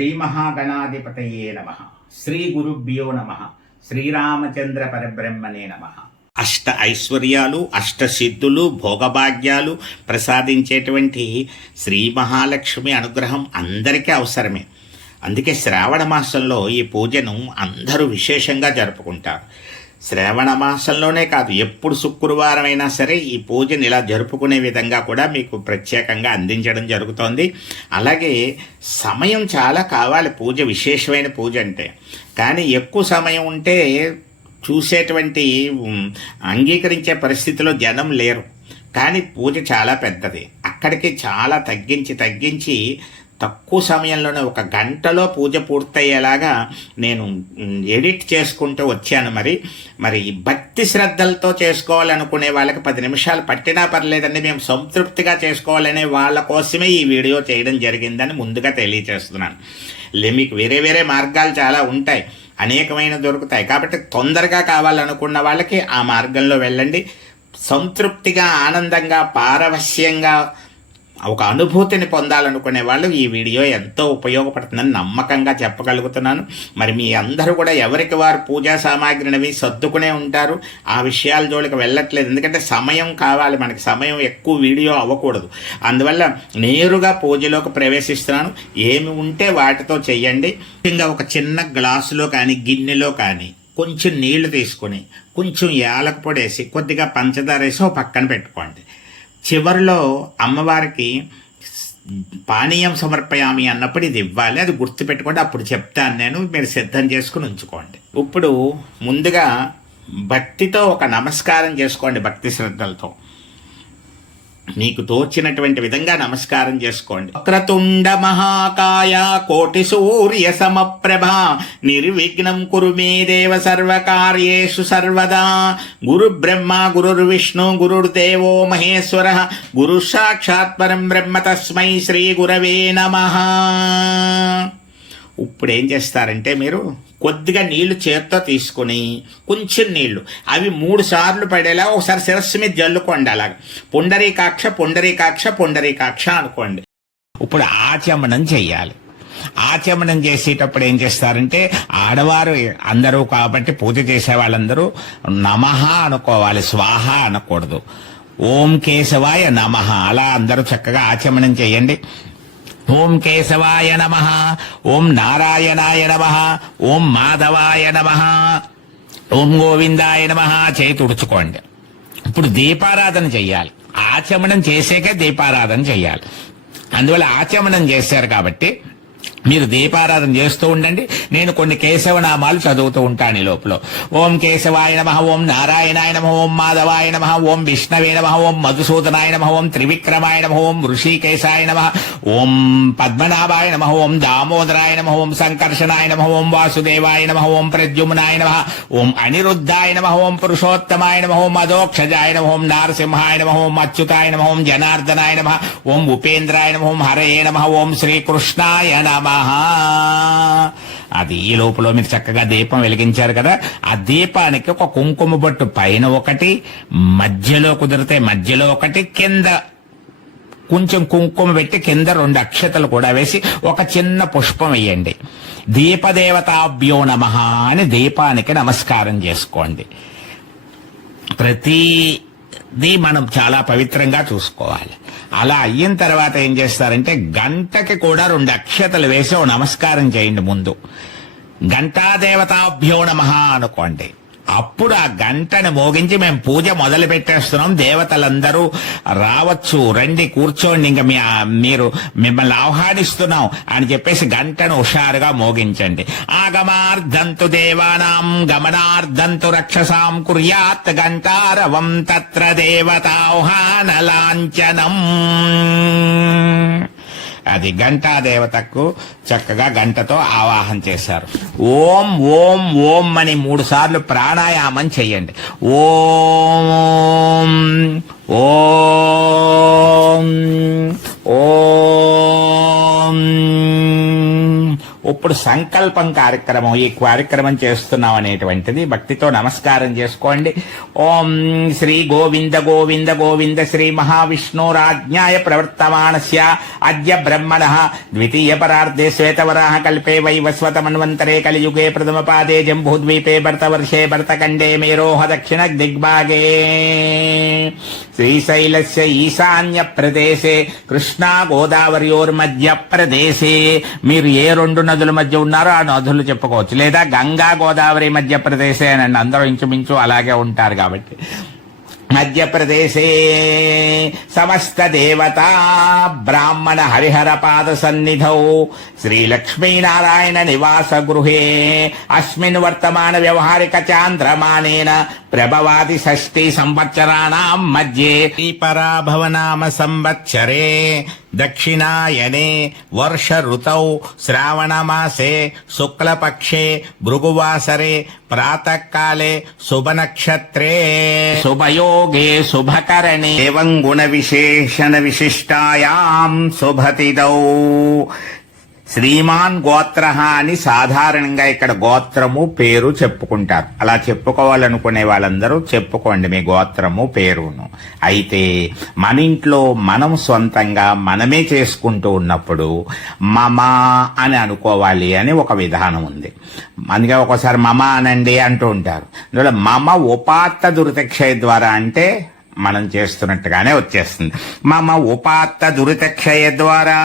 శ్రీమహాగణాధిపతయే నమః. శ్రీ గురుభ్యో నమః. శ్రీరామచంద్ర పరబ్రహ్మణే నమః. అష్ట ఐశ్వర్యాలు, అష్ట సిద్ధులు, భోగభాగ్యాలు ప్రసాదించేటువంటి శ్రీ మహాలక్ష్మి అనుగ్రహం అందరికీ అవసరమే. అందుకే శ్రావణ మాసంలో ఈ పూజను అందరూ విశేషంగా జరుపుకుంటారు. శ్రావణ మాసంలోనే కాదు, ఎప్పుడు శుక్రవారం అయినా సరే ఈ పూజను ఇలా జరుపుకునే విధంగా కూడా మీకు ప్రత్యేకంగా అందించడం జరుగుతోంది. అలాగే సమయం చాలా కావాలి పూజ, విశేషమైన పూజ అంటే. కానీ ఎక్కువ సమయం ఉంటే చూసేటువంటి అంగీకరించే పరిస్థితిలో జనం లేరు. కానీ పూజ చాలా పెద్దది. అక్కడికి చాలా తగ్గించి తక్కువ సమయంలోనే 1 గంటలో పూజ పూర్తయ్యేలాగా నేను ఎడిట్ చేసుకుంటూ వచ్చాను. మరి భక్తి శ్రద్ధలతో చేసుకోవాలనుకునే వాళ్ళకి 10 నిమిషాలు పట్టినా పర్లేదండి, మేము సంతృప్తిగా చేసుకోవాలనే వాళ్ళ కోసమే ఈ వీడియో చేయడం జరిగిందని ముందుగా తెలియజేస్తున్నాను. మీకు వేరే మార్గాలు చాలా ఉంటాయి, అనేకమైన దొరుకుతాయి. కాబట్టి తొందరగా కావాలనుకున్న వాళ్ళకి ఆ మార్గంలో వెళ్ళండి. సంతృప్తిగా, ఆనందంగా, పారవశ్యంగా ఒక అనుభూతిని పొందాలనుకునే వాళ్ళు ఈ వీడియో ఎంతో ఉపయోగపడుతుందని నమ్మకంగా చెప్పగలుగుతున్నాను. మరి మీ అందరూ కూడా ఎవరికి వారు పూజా సామాగ్రిని సర్దుకునే ఉంటారు. ఆ విషయాల జోలికి వెళ్ళట్లేదు, ఎందుకంటే సమయం కావాలి మనకి. సమయం ఎక్కువ వీడియో అవ్వకూడదు. అందువల్ల నేరుగా పూజలోకి ప్రవేశిస్తున్నాను. ఏమి ఉంటే వాటితో చెయ్యండి. ముఖ్యంగా ఒక చిన్న గ్లాసులో కానీ గిన్నెలో కానీ కొంచెం నీళ్లు తీసుకొని కొంచెం యాలక పొడేసి కొద్దిగా పంచదార వేసి పక్కన పెట్టుకోండి. చివరిలో అమ్మవారికి పానీయం సమర్పయామి అన్నప్పుడు ఇది ఇవ్వాలి, అది గుర్తుపెట్టుకోండి. అప్పుడు చెప్తాను నేను, మీరు సిద్ధం చేసుకుని ఉంచుకోండి. ఇప్పుడు ముందుగా భక్తితో ఒక నమస్కారం చేసుకోండి. భక్తి శ్రద్ధలతో మీకు తోచినటువంటి విధంగా నమస్కారం చేసుకోండి. వక్రతుండ మహాకాయ కోటి సూర్య సమప్రభ నిర్విఘ్నం కురు మే దేవ సర్వకార్యేషు సర్వదా. గురు బ్రహ్మ గురుర్విష్ణు గురుర్దేవో మహేశ్వర గురు సాక్షాత్ పరం బ్రహ్మ తస్మై శ్రీ గురవే నమః. ఇప్పుడు ఏం చేస్తారంటే, మీరు కొద్దిగా నీళ్లు చేత్తో తీసుకుని కొంచెం నీళ్లు అవి 3 సార్లు పడేలా ఒకసారి శిరస్సు మీద జల్లుకోండి. అలాగే పుండరీకాక్ష పుండరీకాక్ష పుండరీకాక్ష అనుకోండి. ఇప్పుడు ఆచమనం చెయ్యాలి. ఆచమనం చేసేటప్పుడు ఏం చేస్తారంటే, ఆడవారు అందరూ కాబట్టి పూజ చేసే వాళ్ళందరూ నమః అనుకోవాలి, స్వాహ అనకూడదు. ఓం కేశవాయ నమః అలా అందరూ చక్కగా ఆచమనం చేయండి. ఓం కేశవాయ నమః, ఓం నారాయణాయ నమః, ఓం మాధవాయ నమః, ఓం గోవిందాయ నమః చేయి తుడుచుకోండి. ఇప్పుడు దీపారాధన చెయ్యాలి. ఆచమనం చేసాక దీపారాధన చెయ్యాలి. అందువల్ల ఆచమనం చేశారు కాబట్టి మీరు దీపారాధన చేస్తూ ఉండండి. నేను కొన్ని కేశవనామాలు చదువుతూ ఉంటాను ఈ లోపల. ఓం కేశవాయ నమః, ఓం నారాయణాయ నమః, ఓం మాధవాయ నమః, ఓం విష్ణవే నమః, ఓం మధుసూదనాయ నమః, ఓం త్రివిక్రమాయ నమః, ఓం ఋషికేశాయ నమః, ఓం పద్మనాభాయ నమః, ఓం దామోదరాయ నమః, ఓం సంకర్షణాయ నమః, ఓం వాసుదేవాయ నమః, ఓం ప్రద్యుమ్నాయ నమః, ఓం అనిరుద్ధాయ నమః, ఓం పురుషోత్తమాయ నమః, ఓం అదోక్షజాయ నమః, ఓం నారసింహాయ నమః, ఓం అచ్యుతాయ నమః, ఓం జనార్దనాయ నమః, ఓం ఉపేంద్రాయ నమః, ఓం హరయే నమః, ఓం శ్రీకృష్ణాయ నమః. అది ఈ లోపల మీరు చక్కగా దీపం వెలిగించారు కదా, ఆ దీపానికి ఒక కుంకుమ బొట్టు పైన ఒకటి, మధ్యలో కుదిరితే మధ్యలో ఒకటి, కింద కొంచెం కుంకుమ పెట్టి కింద 2 అక్షతలు కూడా వేసి ఒక చిన్న పుష్పం వేయండి. దీపదేవతాభ్యో నమః అని దీపానికి నమస్కారం చేసుకోండి. ప్రతిదీ మనం చాలా పవిత్రంగా చూసుకోవాలి. అలా అయిన తర్వాత ఏం చేస్తారంటే, గంటకి కూడా 2 అక్షతలు వేసి ఓ నమస్కారం చేయండి. ముందు గంటాదేవతాభ్యో నమః అనుకోండి. అప్పుడు ఆ గంటను మోగించి మేము పూజ మొదలు పెట్టేస్తున్నాం, దేవతలందరూ రావచ్చు, రండి కూర్చోండి, ఇంకా మీరు మిమ్మల్ని ఆహ్వానిస్తున్నాం అని చెప్పేసి గంటను హుషారుగా మోగించండి. ఆగమార్ధంతు దేవానాం గమనార్ధంతు రక్షసాం కుర్యాత్ గంటారవం తత్ర దేవతాహ్వాన లాంఛనం. అది గంటా దేవతకు చక్కగా గంటతో ఆవాహన చేశారు. ఓం ఓం ఓం అని 3 సార్లు ప్రాణాయామం చెయ్యండి. ఓం ఓం ఓం ఇప్పుడు సంకల్పం కార్యక్రమం, ఈ కార్యక్రమం చేస్తున్నాం అనేటువంటిది భక్తితో నమస్కారం చేసుకోండి. ఓం శ్రీ గోవింద గోవింద గోవింద శ్రీ మహావిష్ణురాజ్ఞాయ ప్రవర్తమానస్య అద్య బ్రహ్మణః ద్వితీయ పరార్ధే శ్వేతవరాహ కల్పే వైవస్వత మన్వంతరే కలియుగే ప్రథమ పాదే జంబూద్వీపే భరతవర్షే భరతఖండే మేరోహ దక్షిణ దిగ్భాగే శ్రీశైలస్య ఈశాన్య ప్రదేశే కృష్ణా గోదావరియోర్మధ్య ప్రదేశే. మీరు ఏ రెండు నదుల మధ్య ఉన్నారో ఆ నదులు చెప్పుకోవచ్చు, లేదా గంగా గోదావరి మధ్య ప్రదేశే అనండి. అందరూ ఇంచుమించు అలాగే ఉంటారు కాబట్టి. మధ్యప్రదేశే సమస్త దేవతా బ్రాహ్మణ హరిహర పాద సన్నిధౌ శ్రీలక్ష్మీనారాయణ నివాస గృహే అస్మిన్ వర్తమాన వ్యవహారిక చాంద్రమానేన ప్రభవాది షష్ఠి సంవత్సరాణాం మధ్యే పరాభవనామ సంవత్సరే దక్షిణాయనే వర్ష ఋతౌ శ్రావణమాసే శుక్లపక్షే భృగువాసరే ప్రాతకాలే శుభనక్షత్రే శుభయోగే శుభకరణే ఏవం గుణ విశేషణ విశిష్టాయాం శుభతిదౌ శ్రీమాన్ గోత్ర అని సాధారణంగా ఇక్కడ గోత్రము పేరు చెప్పుకుంటారు. అలా చెప్పుకోవాలనుకునే వాళ్ళందరూ చెప్పుకోండి మీ గోత్రము పేరును. అయితే మన ఇంట్లో మనం సొంతంగా మనమే చేసుకుంటూ ఉన్నప్పుడు మమ అని అనుకోవాలి అని ఒక విధానం ఉంది. అందుకే ఒకసారి మమ అనండి అంటూ ఉంటారు. అందులో మమ ఉపాత్త దురితక్షయ ద్వారా అంటే మనం చేస్తున్నట్టుగానే వచ్చేస్తుంది. మమ ఉపాత్త దురితక్షయ ద్వారా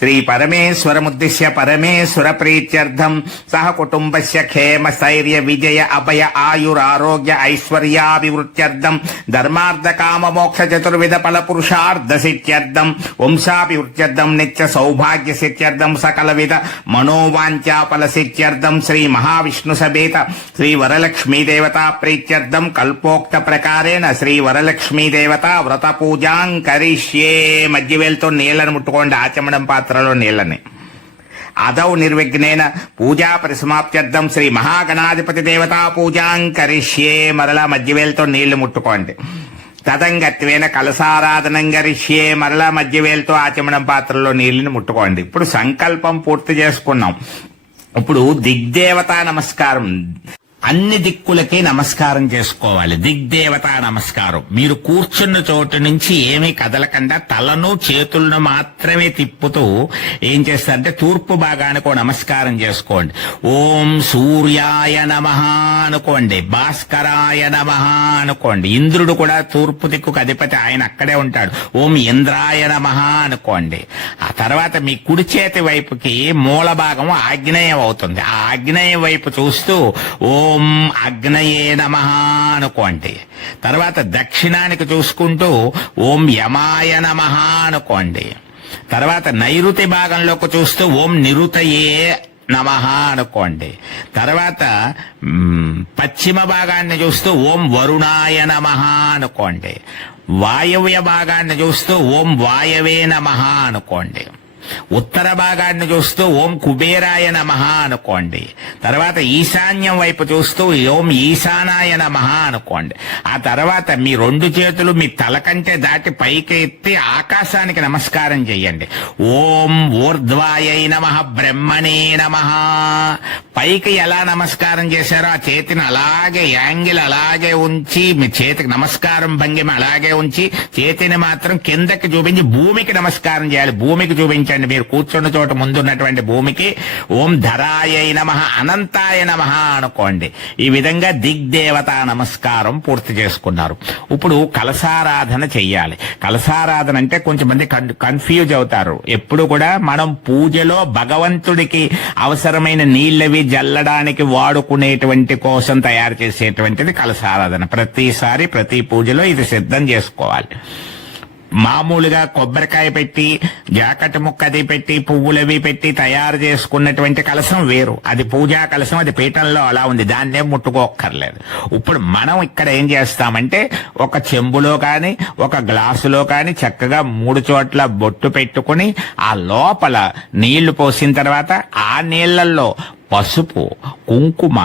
శ్రీ పరమేశ్వరముద్దిశ్య పరమేశ్వర ప్రీత్యర్థం సహ కుటుంబస్య క్షేమ స్థైర్య విజయ అభయ ఆయురారోగ్య ఐశ్వర్యాభివృత్యర్థం ధర్మార్థ కామ మోక్ష చతుర్విధ ఫల పురుషార్థ సిద్ధ్యర్థం వంశాభివృత్యర్థం నిత్య సౌభాగ్య సిద్ధ్యర్థం సకల విధ మనోవాంఛా ఫల సిద్ధ్యర్థం శ్రీ మహావిష్ణు సమేత శ్రీ వరలక్ష్మీ దేవతా ప్రీత్యర్థం కల్పోక్త ప్రకారేణ శ్రీ వరలక్ష్మీ దేవత వ్రత పూజాం కరిష్యే. మధ్యవేలతో నీళ్లను ముట్టుకోండి, ఆచమడం పాత్రలో నీళ్లని. అదౌ నిర్విఘ్నేన పూజా పరిసమాప్త్యర్థం శ్రీ మహాగణాధిపతి దేవతా పూజాం కరిష్యే. మరలా మధ్యవేలతో నీళ్లు ముట్టుకోండి. తదంగత్వేన కలసారాధనం గరిష్యే. మరలా మధ్యవేలతో ఆచమనం పాత్రలో నీళ్లను ముట్టుకోండి. ఇప్పుడు సంకల్పం పూర్తి చేసుకున్నాం. ఇప్పుడు దిగ్దేవతా నమస్కారం, అన్ని దిక్కులకి నమస్కారం చేసుకోవాలి. దిగ్దేవతా నమస్కారం. మీరు కూర్చున్న చోటు నుంచి ఏమీ కదలకుండా తలను చేతులను మాత్రమే తిప్పుతూ ఏం చేస్తారంటే తూర్పు భాగానికి నమస్కారం చేసుకోండి. ఓం సూర్యాయ నమః అనుకోండి, భాస్కరాయ నమః అనుకోండి. ఇంద్రుడు కూడా తూర్పు దిక్కుకు అధిపతి, ఆయన అక్కడే ఉంటాడు. ఓం ఇంద్రాయ నమః అనుకోండి. ఆ తర్వాత మీ కుడి చేతి వైపుకి మూల భాగం ఆగ్నేయం అవుతుంది. ఆ ఆగ్నేయం వైపు చూస్తూ ఓం అగ్నయే నమః అనుకోండి. తర్వాత దక్షిణానికి చూసుకుంటూ ఓం యమాయ నమః అనుకోండి. తర్వాత నైరుతి భాగంలోకి చూస్తూ ఓం నిరుతయే నమః అనుకోండి. తర్వాత పశ్చిమ భాగాన్ని చూస్తూ ఓం వరుణాయ నమః అనుకోండి. వాయవ్య భాగాన్ని చూస్తూ ఓం వాయవే నమః అనుకోండి. ఉత్తర భాగాన్ని చూస్తూ ఓం కుబేరాయ నమః అనుకోండి. తర్వాత ఈశాన్యం వైపు చూస్తూ ఓం ఈశానాయ నమః అనుకోండి. ఆ తర్వాత మీ రెండు చేతులు మీ తల కంటే దాటి పైకి ఎత్తి ఆకాశానికి నమస్కారం చెయ్యండి. ఓం ఊర్ధ్వాయై నమః బ్రహ్మణే నమః. పైకి ఎలా నమస్కారం చేశారో ఆ చేతిని అలాగే యాంగిల్ అలాగే ఉంచి, మీ చేతికి నమస్కారం భంగిమ అలాగే ఉంచి చేతిని మాత్రం కిందకి చూపించి భూమికి నమస్కారం చేయాలి. భూమికి చూపించండి. మీరు కూర్చున్న చోట ముందున్నటువంటి భూమికి ఓం ధరాయై నమః అనంతాయ నమః అనుకోండి. ఈ విధంగా దిగ్దేవతా నమస్కారం పూర్తి చేసుకున్నారు. ఇప్పుడు కలసారాధన చెయ్యాలి. కలసారాధన అంటే కొంచెం మంది కన్ఫ్యూజ్ అవుతారు. ఎప్పుడు కూడా మనం పూజలో భగవంతుడికి అవసరమైన నీళ్ళవి జల్లడానికి వాడుకునేటువంటి కోసం తయారు చేసేటువంటిది కలసారాధన. ప్రతిసారి ప్రతి పూజలో ఇది సిద్ధం చేసుకోవాలి. మామూలుగా కొబ్బరికాయ పెట్టి జాకెట్ ముక్కది పెట్టి పువ్వులవి పెట్టి తయారు చేసుకున్నటువంటి కలశం వేరు. అది పూజా కలశం, అది పీఠంలో అలా ఉంది, దాన్నే ముట్టుకోక్కర్లేదు. ఇప్పుడు మనం ఇక్కడ ఏం చేస్తామంటే ఒక చెంబులో కానీ ఒక గ్లాసులో కానీ చక్కగా 3 చోట్ల బొట్టు పెట్టుకుని ఆ లోపల నీళ్లు పోసిన తర్వాత ఆ నీళ్లలో పసుపు, కుంకుమ,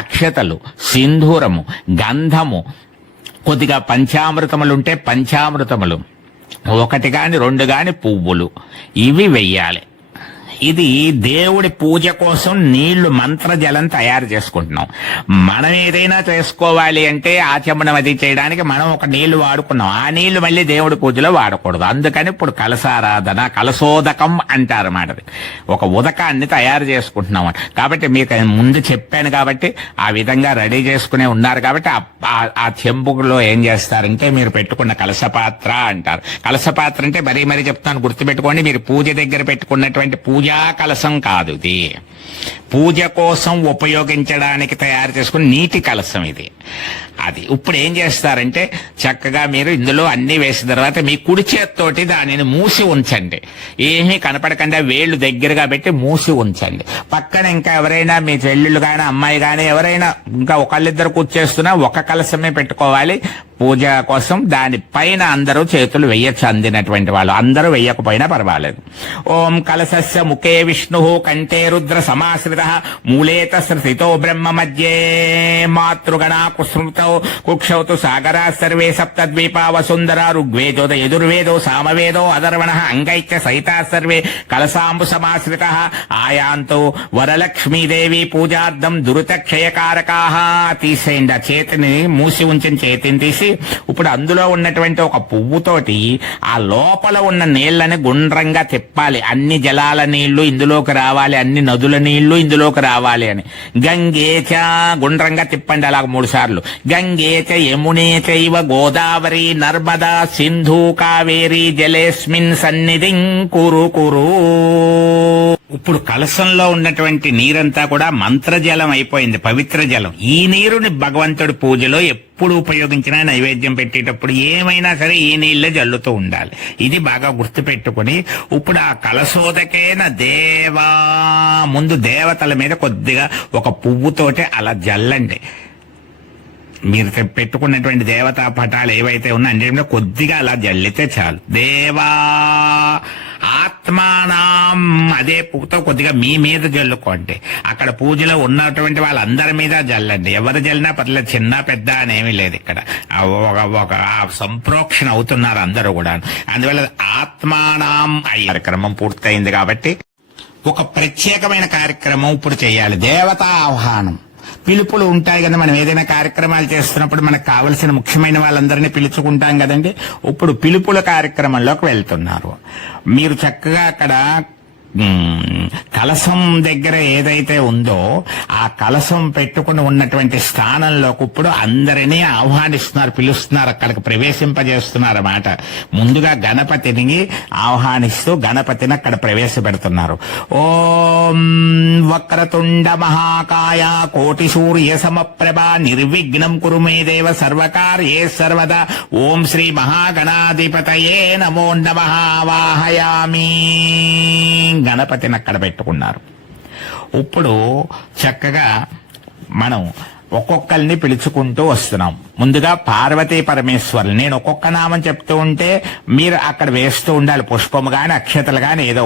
అక్షతలు, సింధూరము, గంధము, కొద్దిగా పంచామృతములుంటే పంచామృతములు, 1 గాని 2 గాని పువ్వులు, ఇవి వెయ్యాలి. ఇది దేవుడి పూజ కోసం నీళ్లు మంత్రజలం తయారు చేసుకుంటున్నాం. మనం ఏదైనా చేసుకోవాలి అంటే ఆచమనం అది చేయడానికి మనం ఒక నీళ్లు వాడుకున్నాం. ఆ నీళ్లు మళ్ళీ దేవుడి పూజలో వాడకూడదు. అందుకని ఇప్పుడు కలశారాధన, కలశోదకం అంటారు మాట. ఒక ఉదకాన్ని తయారు చేసుకుంటున్నాం. కాబట్టి మీకు ముందు చెప్పాను కాబట్టి ఆ విధంగా రెడీ చేసుకునే ఉన్నారు కాబట్టి ఆ చెంబులో ఏం చేస్తారంటే మీరు పెట్టుకున్న కలశపాత్ర అంటారు. కలశపాత్ర అంటే మరీ చెప్తాను, గుర్తుపెట్టుకోండి. మీరు పూజ దగ్గర పెట్టుకున్నటువంటి పూజా కలశం కాదు ఇది. పూజ కోసం ఉపయోగించడానికి తయారు చేసుకుని నీటి కలశం ఇది. అది ఇప్పుడు ఏం చేస్తారంటే చక్కగా మీరు ఇందులో అన్ని వేసిన తర్వాత మీ కుడి చేత్తోటి దానిని మూసి ఉంచండి. ఏమీ కనపడకుండా వేళ్లు దగ్గరగా పెట్టి మూసి ఉంచండి. పక్కన ఇంకా ఎవరైనా మీ చెల్లెళ్ళు కానీ అమ్మాయి కానీ ఎవరైనా ఇంకా ఒకళ్ళిద్దరు కూర్చేస్తున్నా ఒక కలశమే పెట్టుకోవాలి పూజ కోసం. దానిపైన అందరూ చేతులు వెయ్యొచ్చు, అందినటువంటి వాళ్ళు. అందరూ వెయ్యకపోయినా పర్వాలేదు. ఓం కలశస్య ముఖే విష్ణు కంఠే రుద్ర సమాశ్రిత మూలేత స్థితో బ్రహ్మ మధ్యే మాతృగణా కుస్మృతౌ కుక్షౌతు సాగరా సర్వే సప్తద్వీపా వసుంధరా ఋగ్వేదో యజుర్వేదో సామవేదో అధర్వణ అంగైత్య సహితా సర్వే కలశాంబు సమాశ్రిత ఆయాంతో వరలక్ష్మీదేవి పూజార్థం దురిత క్షయకారకా. తీసేయండి ఆ చేతిని, మూసి ఉంచిన చేతిని తీసి ఇప్పుడు అందులో ఉన్నటువంటి ఒక పువ్వుతోటి ఆ లోపల ఉన్న నీళ్లని గుండ్రంగా తిప్పాలి. అన్ని జలాల నీళ్లు ఇందులోకి రావాలి, అన్ని నదుల నీళ్లు ఇందులోకి రావాలి అని. గంగేచ గుండ్రంగా తిప్పండి అలాగ 3 సార్లు. గంగేచ యమునే చైవ గోదావరి నర్మదా సింధు కావేరి జలేస్మిన్ సన్నిధిం కురు కురు. ఇప్పుడు కలశంలో ఉన్నటువంటి నీరంతా కూడా మంత్రజలం అయిపోయింది, పవిత్ర జలం. ఈ నీరుని భగవంతుడి పూజలో ఎప్పుడు ఉపయోగించినా నైవేద్యం పెట్టేటప్పుడు ఏమైనా సరే ఈ నీళ్లే జల్లుతూ ఉండాలి. ఇది బాగా గుర్తుపెట్టుకుని ఇప్పుడు ఆ కలశోదకేన దేవా ముందు దేవతల మీద కొద్దిగా ఒక పువ్వుతోటే అలా జల్లండి. మీరు పెట్టుకున్నటువంటి దేవతా పటాలు ఏవైతే ఉన్నా అన్నింటిలో కొద్దిగా అలా జల్లితే చాలు. దేవా ఆత్మానం అదే పువ్వుతో కొద్దిగా మీ మీద జల్లుకోండి. అక్కడ పూజలో ఉన్నటువంటి వాళ్ళందరి మీద జల్లండి. ఎవరు జల్లినా పర్లేదు, చిన్న పెద్ద అనేమీ లేదు. ఇక్కడ ఒక సంప్రోక్షణ అవుతున్నారు అందరూ కూడా. అందువల్ల ఆత్మానం కార్యక్రమం పూర్తయింది కాబట్టి ఒక ప్రత్యేకమైన కార్యక్రమం ఇప్పుడు చేయాలి. దేవతా ఆహ్వానం. పిలుపులు ఉంటాయి కదా, మనం ఏదైనా కార్యక్రమాలు చేస్తున్నప్పుడు మనకు కావలసిన ముఖ్యమైన వాళ్ళందరినీ పిలుచుకుంటాం కదండి. ఇప్పుడు పిలుపుల కార్యక్రమంలోకి వెళ్తున్నారు. మీరు చక్కగా అక్కడ కలశం దగ్గర ఏదైతే ఉందో ఆ కలశం పెట్టుకుని ఉన్నటువంటి స్థానంలోకి ఇప్పుడు అందరినీ ఆహ్వానిస్తున్నారు, పిలుస్తున్నారు, అక్కడికి ప్రవేశింపజేస్తున్నారు అన్నమాట. ముందుగా గణపతిని ఆహ్వానిస్తూ గణపతిని అక్కడ ప్రవేశపెడుతున్నారు. ఓం వక్రతుండ మహాకాయ కోటి సూర్య సమప్రభ నిర్విఘ్నం కురు మే దేవ సర్వకార్యే సర్వదా ఓం శ్రీ మహాగణాధిపతయే నమో నమః వాహయామి. గణపతిని అక్కడ పెట్టుకున్నారు. ఇప్పుడు చక్కగా మనం ఒక్కొక్కరిని పిలుచుకుంటూ వస్తున్నాం. ముందుగా పార్వతీ పరమేశ్వరులు. నేను ఒక్కొక్క నామం చెప్తూ ఉంటే మీరు అక్కడ వేస్తూ ఉండాలి, పుష్పము గాని అక్షతలు గాని ఏదో.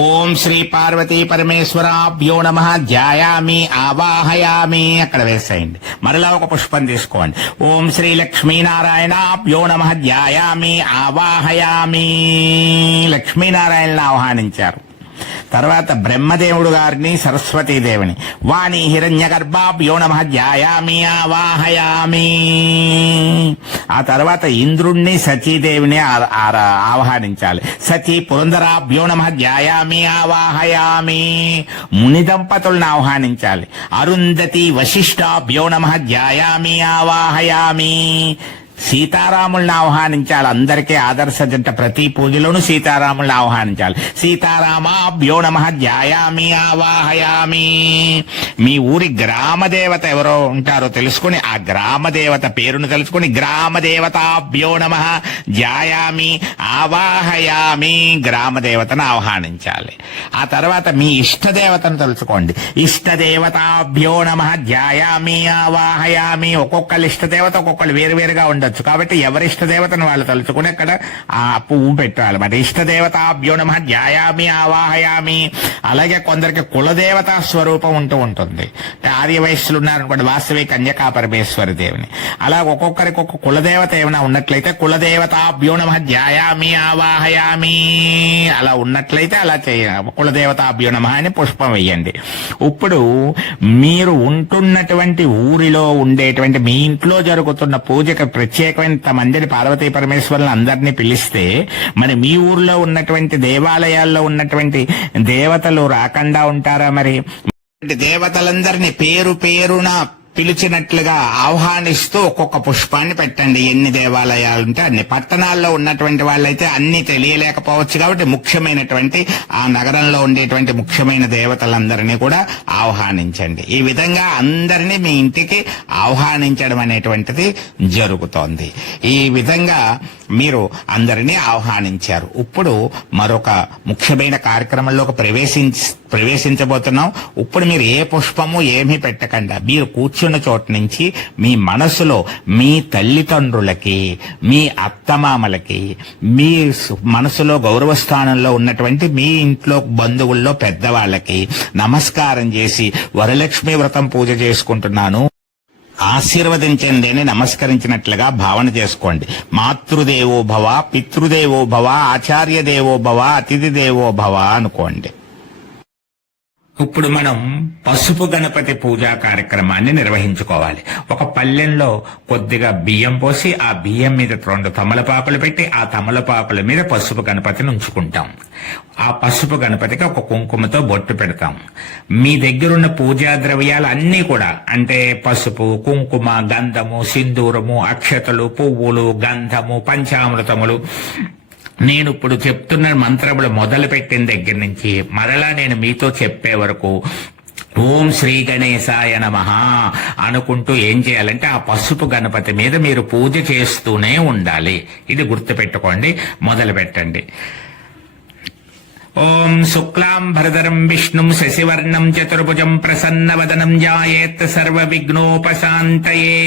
ఓం శ్రీ పార్వతీ పరమేశ్వరాభ్యో నమః ధ్యాయామి ఆవాహయామి అక్కడ వేసేయండి. మరలా ఒక పుష్పం తీసుకోండి. ఓం శ్రీ లక్ష్మీనారాయణాభ్యో నమః ధ్యాయామి ఆవాహయామి. లక్ష్మీనారాయణని ఆహ్వానించారు. తర్వాత బ్రహ్మదేవుడు గారిని, సరస్వతీదేవిని. వాణి హిరణ్య గర్భాభ్యో నమః ధ్యాయామి ఆవాహయామి. ఆ తర్వాత ఇంద్రుణ్ణి, సతీదేవిని ఆవాహనించాలి. సతీ పురంధరాభ్యో నమః ధ్యాయామి ఆవాహయామి. ముని దంపతులను ఆహ్వానించాలి. అరుంధతి వశిష్ఠాభ్యో నమః ధ్యాయామి ఆవాహయామి. సీతారాముల్ని ఆహ్వానించాలి. అందరికీ ఆదర్శ జంట. ప్రతి పూజలోనూ సీతారాముల్ని ఆహ్వానించాలి. సీతారామాభ్యో నమః ధ్యాయామి ఆవాహయామి. మీ ఊరి గ్రామదేవత ఎవరో ఉంటారో తెలుసుకుని ఆ గ్రామదేవత పేరును తెలుసుకుని గ్రామదేవతాభ్యో నమః ధ్యాయామి ఆవాహయామి. గ్రామదేవతను ఆహ్వానించాలి. ఆ తర్వాత మీ ఇష్టదేవతను తెలుసుకోండి. ఇష్టదేవతాభ్యో నమః ధ్యాయామి ఆవాహయామి. ఒక్కొక్కళ్ళు ఇష్టదేవత ఒక్కొక్కళ్ళు వేరువేరుగా ఉండవచ్చు. ఉండొచ్చు. కాబట్టి ఎవరి ఇష్టదేవతను వాళ్ళు తలుచుకుని అక్కడ ఆ పువ్వు పెట్టాలి. మరి ఇష్టదేవతాభ్యో నమః ధ్యాయామి ఆవాహయామి. అలాగే కొందరికి కులదేవతా స్వరూపం ఉంటూ ఉంటుంది. ఆర్య వయస్సులు ఉన్నారనుకోండి, వాస్తవిక కన్యకా పరమేశ్వరి దేవిని. అలా ఒక్కొక్కరికి ఒక్కొక్క కులదేవత ఏమైనా ఉన్నట్లయితే కులదేవతాభ్యో నమః ధ్యాయామి ఆవాహయామి అలా ఉన్నట్లయితే అలా చేయాలి. కులదేవతాభ్యో నమః అని పుష్పం వేయండి. ఇప్పుడు మీరు ఉంటున్నటువంటి ఊరిలో ఉండేటువంటి మీ ఇంట్లో జరుగుతున్న పూజకు ప్రత్యేకమైన మందిని పార్వతీ పరమేశ్వరులను అందరినీ పిలిస్తే మరి మీ ఊర్లో ఉన్నటువంటి దేవాలయాల్లో ఉన్నటువంటి దేవతలు రాకుండా ఉంటారా? మరి దేవతలందరినీ పేరు పేరున పిలిచినట్లుగా ఆహ్వానిస్తూ ఒక్కొక్క పుష్పాన్ని పెట్టండి. ఎన్ని దేవాలయాలుంటే అన్ని. పట్టణాల్లో ఉన్నటువంటి వాళ్ళైతే అన్ని తెలియలేకపోవచ్చు కాబట్టి ముఖ్యమైనటువంటి ఆ నగరంలో ఉండేటువంటి ముఖ్యమైన దేవతలందరినీ కూడా ఆహ్వానించండి. ఈ విధంగా అందరినీ మీ ఇంటికి ఆహ్వానించడం అనేటువంటిది జరుగుతోంది. ఈ విధంగా మీరు అందరినీ ఆహ్వానించారు. ఇప్పుడు మరొక ముఖ్యమైన కార్యక్రమంలోకి ప్రవేశించబోతున్నాం. ఇప్పుడు మీరు ఏ పుష్పము ఏమీ పెట్టకుండా మీరు కూర్చున్న చోటు నుంచి మీ మనసులో మీ తల్లిదండ్రులకి, మీ అత్తమామలకి, మీ మనసులో గౌరవ స్థానంలో ఉన్నటువంటి మీ ఇంట్లో బంధువుల్లో పెద్దవాళ్ళకి నమస్కారం చేసి వరలక్ష్మి వ్రతం పూజ చేసుకుంటున్నాను, ఆశీర్వదించండి అని నమస్కరించినట్లుగా భావన చేసుకోండి. మాతృదేవో భవ, పితృదేవో భవ, ఆచార్య దేవో భవ, అతిథి దేవో భవ అనుకోండి. ఇప్పుడు మనం పసుపు గణపతి పూజా కార్యక్రమాన్ని నిర్వహించుకోవాలి. ఒక పల్లెంలో కొద్దిగా బియ్యం పోసి ఆ బియ్యం మీద 2 తమలపాకులు పెట్టి ఆ తమలపాకుల మీద పసుపు గణపతిని ఉంచుకుంటాం. ఆ పసుపు గణపతికి ఒక కుంకుమతో బొట్టు పెడతాం. మీ దగ్గరున్న పూజా ద్రవ్యాలు అన్నీ కూడా, అంటే పసుపు, కుంకుమ, గంధము, సింధూరము, అక్షతలు, పువ్వులు, గంధము, పంచామృతములు, నేను ఇప్పుడు చెప్తున్న మంత్రములు మొదలు పెట్టిన దగ్గర నుంచి మరలా నేను మీతో చెప్పే వరకు ఓం శ్రీ గణేశాయ నమః అనుకుంటూ ఏం చేయాలంటే ఆ పసుపు గణపతి మీద మీరు పూజ చేస్తూనే ఉండాలి. ఇది గుర్తుపెట్టుకోండి. మొదలు పెట్టండి. ఓం శుక్లాంబరధరం విష్ణుం శశివర్ణం చతుర్భుజం ప్రసన్నవదనం ధ్యాయేత్ సర్వ విఘ్నోపశాంతయే.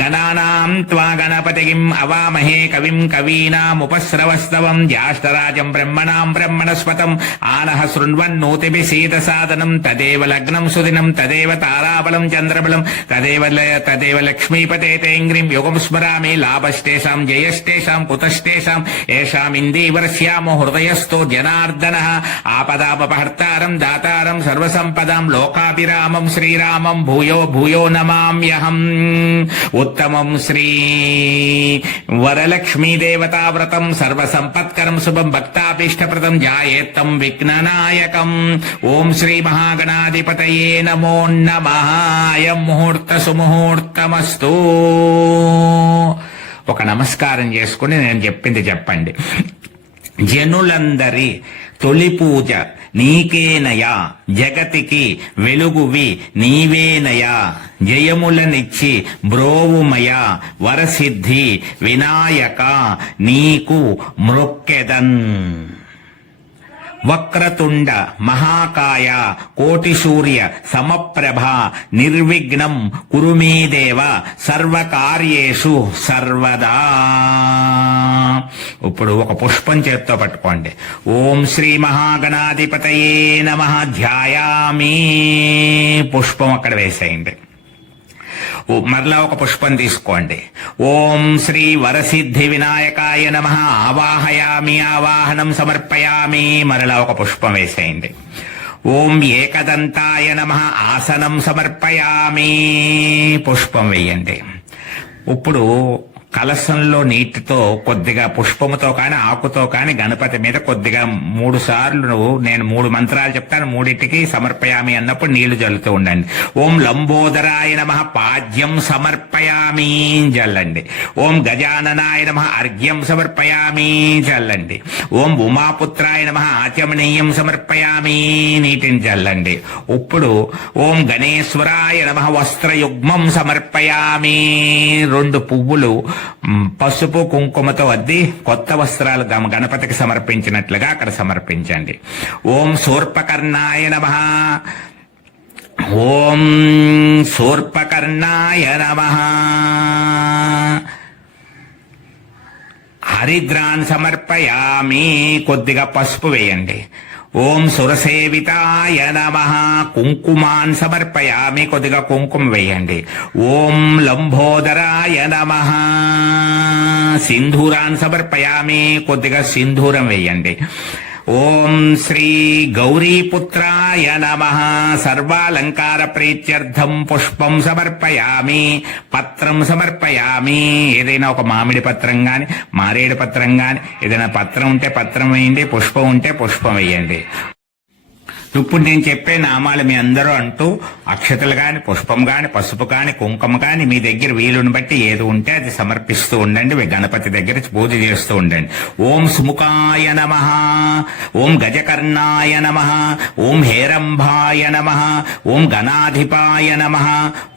గణానాం త్వా గణపతిం అవామహే కవిం కవీనాముపస్రవస్తవం జ్యేష్ఠరాజం బ్రహ్మణాం బ్రహ్మణస్పతం ఆనః శృణ్వన్నోతిభిः సీదసాదనం తదేవ లగ్నం సుదినం తదేవ తారాబలం చంద్రబలం తదేవ లక్ష్మీపతే తేంగ్రీం యుగం స్మరామి లాభస్తేషాం జయస్తేషాం కుతస్తేషాం ఏషామిందీవర్ష్యామో హృదయస్థో జనార్దన ఆపదాపహర్తారం దాతారం సర్వసంపదాం లోకాభిరామం శ్రీరామం భూయో భూయో నమామ్యహం. ఉత్తమం శ్రీ వరలక్ష్మీ దేవతా వ్రతం సర్వసంపత్కరం శుభం భక్తాభీష్టప్రదం ధ్యాయేత్తం విఘ్ననాయకం. ఓం శ్రీ మహాగణాధిపతయే నమో నమః. అయం ముహూర్త సుముహూర్తమస్తు. ఒక నమస్కారం చేసుకుని నేను చెప్పింది చెప్పండి. జనులందరి తొలి పూజ నీకేనయా, జగతికి వెలుగువి నీవేనయా, జయములనిచ్చి బ్రోవుమయ వరసిద్ధి వినాయక నీకు మ్రొక్కెదన్. వక్రతుండ మహాకాయ కోటి సూర్య సమప్రభ నిర్విఘ్నం కురు మే దేవ సర్వకార్యేషు సర్వదా. ఇప్పుడు ఒక పుష్పం చేత్తో పట్టుకోండి. ఓం శ్రీ మహాగణాధిపతయే నమః ధ్యాయామి. పుష్పం అక్కడ వేసేయండి. మరలా ఒక పుష్పం తీసుకోండి. ఓం శ్రీ వరసిద్ధి వినాయకాయ నమః ఆవాహయామి. ఆవాహనం సమర్పయామి. మరలా ఒక పుష్పం వేసేయండి. ఓం ఏకదంతాయ నమః ఆసనం సమర్పయామి. పుష్పం వేయండి. ఇప్పుడు కలశంలో నీటితో కొద్దిగా పుష్పముతో కానీ ఆకుతో కానీ గణపతి మీద కొద్దిగా 3 సార్లు నేను 3 మంత్రాలు చెప్తాను, 3టికి సమర్పయామి అన్నప్పుడు నీళ్లు జల్లుతూ ఉండండి. ఓం లంబోదరాయ నమః పాద్యం సమర్పయామి జల్లండి. ఓం గజాననాయ నమః అర్ఘ్యం సమర్పయామి జల్లండి. ఓం ఉమాపుత్రాయ నమః ఆచమనీయం సమర్పయామి నీటిని జల్లండి. ఇప్పుడు ఓం గణేశ్వరాయ నమః వస్త్రయుగ్మం సమర్పయామి. 2 పువ్వులు పసుపు కుంకుమతో అద్ది కొత్త వస్త్రాలు గణపతికి సమర్పించినట్లుగా అక్కడ సమర్పించండి. ఓం శూర్పకర్ణాయ నమః. ఓం శూర్పకర్ణాయ నమః. హరిద్రాన్ సమర్పయామి, కొద్దిగా పసుపు వేయండి. ఓం సురసేవితాయ నమః, కుంకుమాన్ సమర్పయామి, కొద్దిగా కుంకుమ వేయండి. ఓం లంబోదరాయ నమః, సింధూరాన్ సమర్పయామి, కొద్దిగా సింధూరం వేయండి. ఓం శ్రీ గౌరీపుత్రాయ నమః, సర్వాలంకార ప్రీత్యర్థం పుష్పం సమర్పయామి, పత్రం సమర్పయామి. ఏదైనా ఒక మామిడి పత్రం గాని, మారేడు పత్రం గాని, ఏదైనా పత్రం ఉంటే పత్రం వేయండి, పుష్పం ఉంటే పుష్పం వేయండి. ఇప్పుడు నేను చెప్పే నామాలు మీ అందరూ అంటూ అక్షతలు గాని, పుష్పం గాని, పసుపు గాని, కుంకుమ గాని మీ దగ్గర వీలుని బట్టి ఏది ఉంటే అది సమర్పిస్తూ ఉండండి. గణపతి దగ్గర పూజ చేస్తూ ఉండండి. ఓం సుముఖాయ నమః, ఓం గజకర్ణాయ నమః, ఓం హేరంభాయ నమః, ఓం గణాధిపాయ నమః,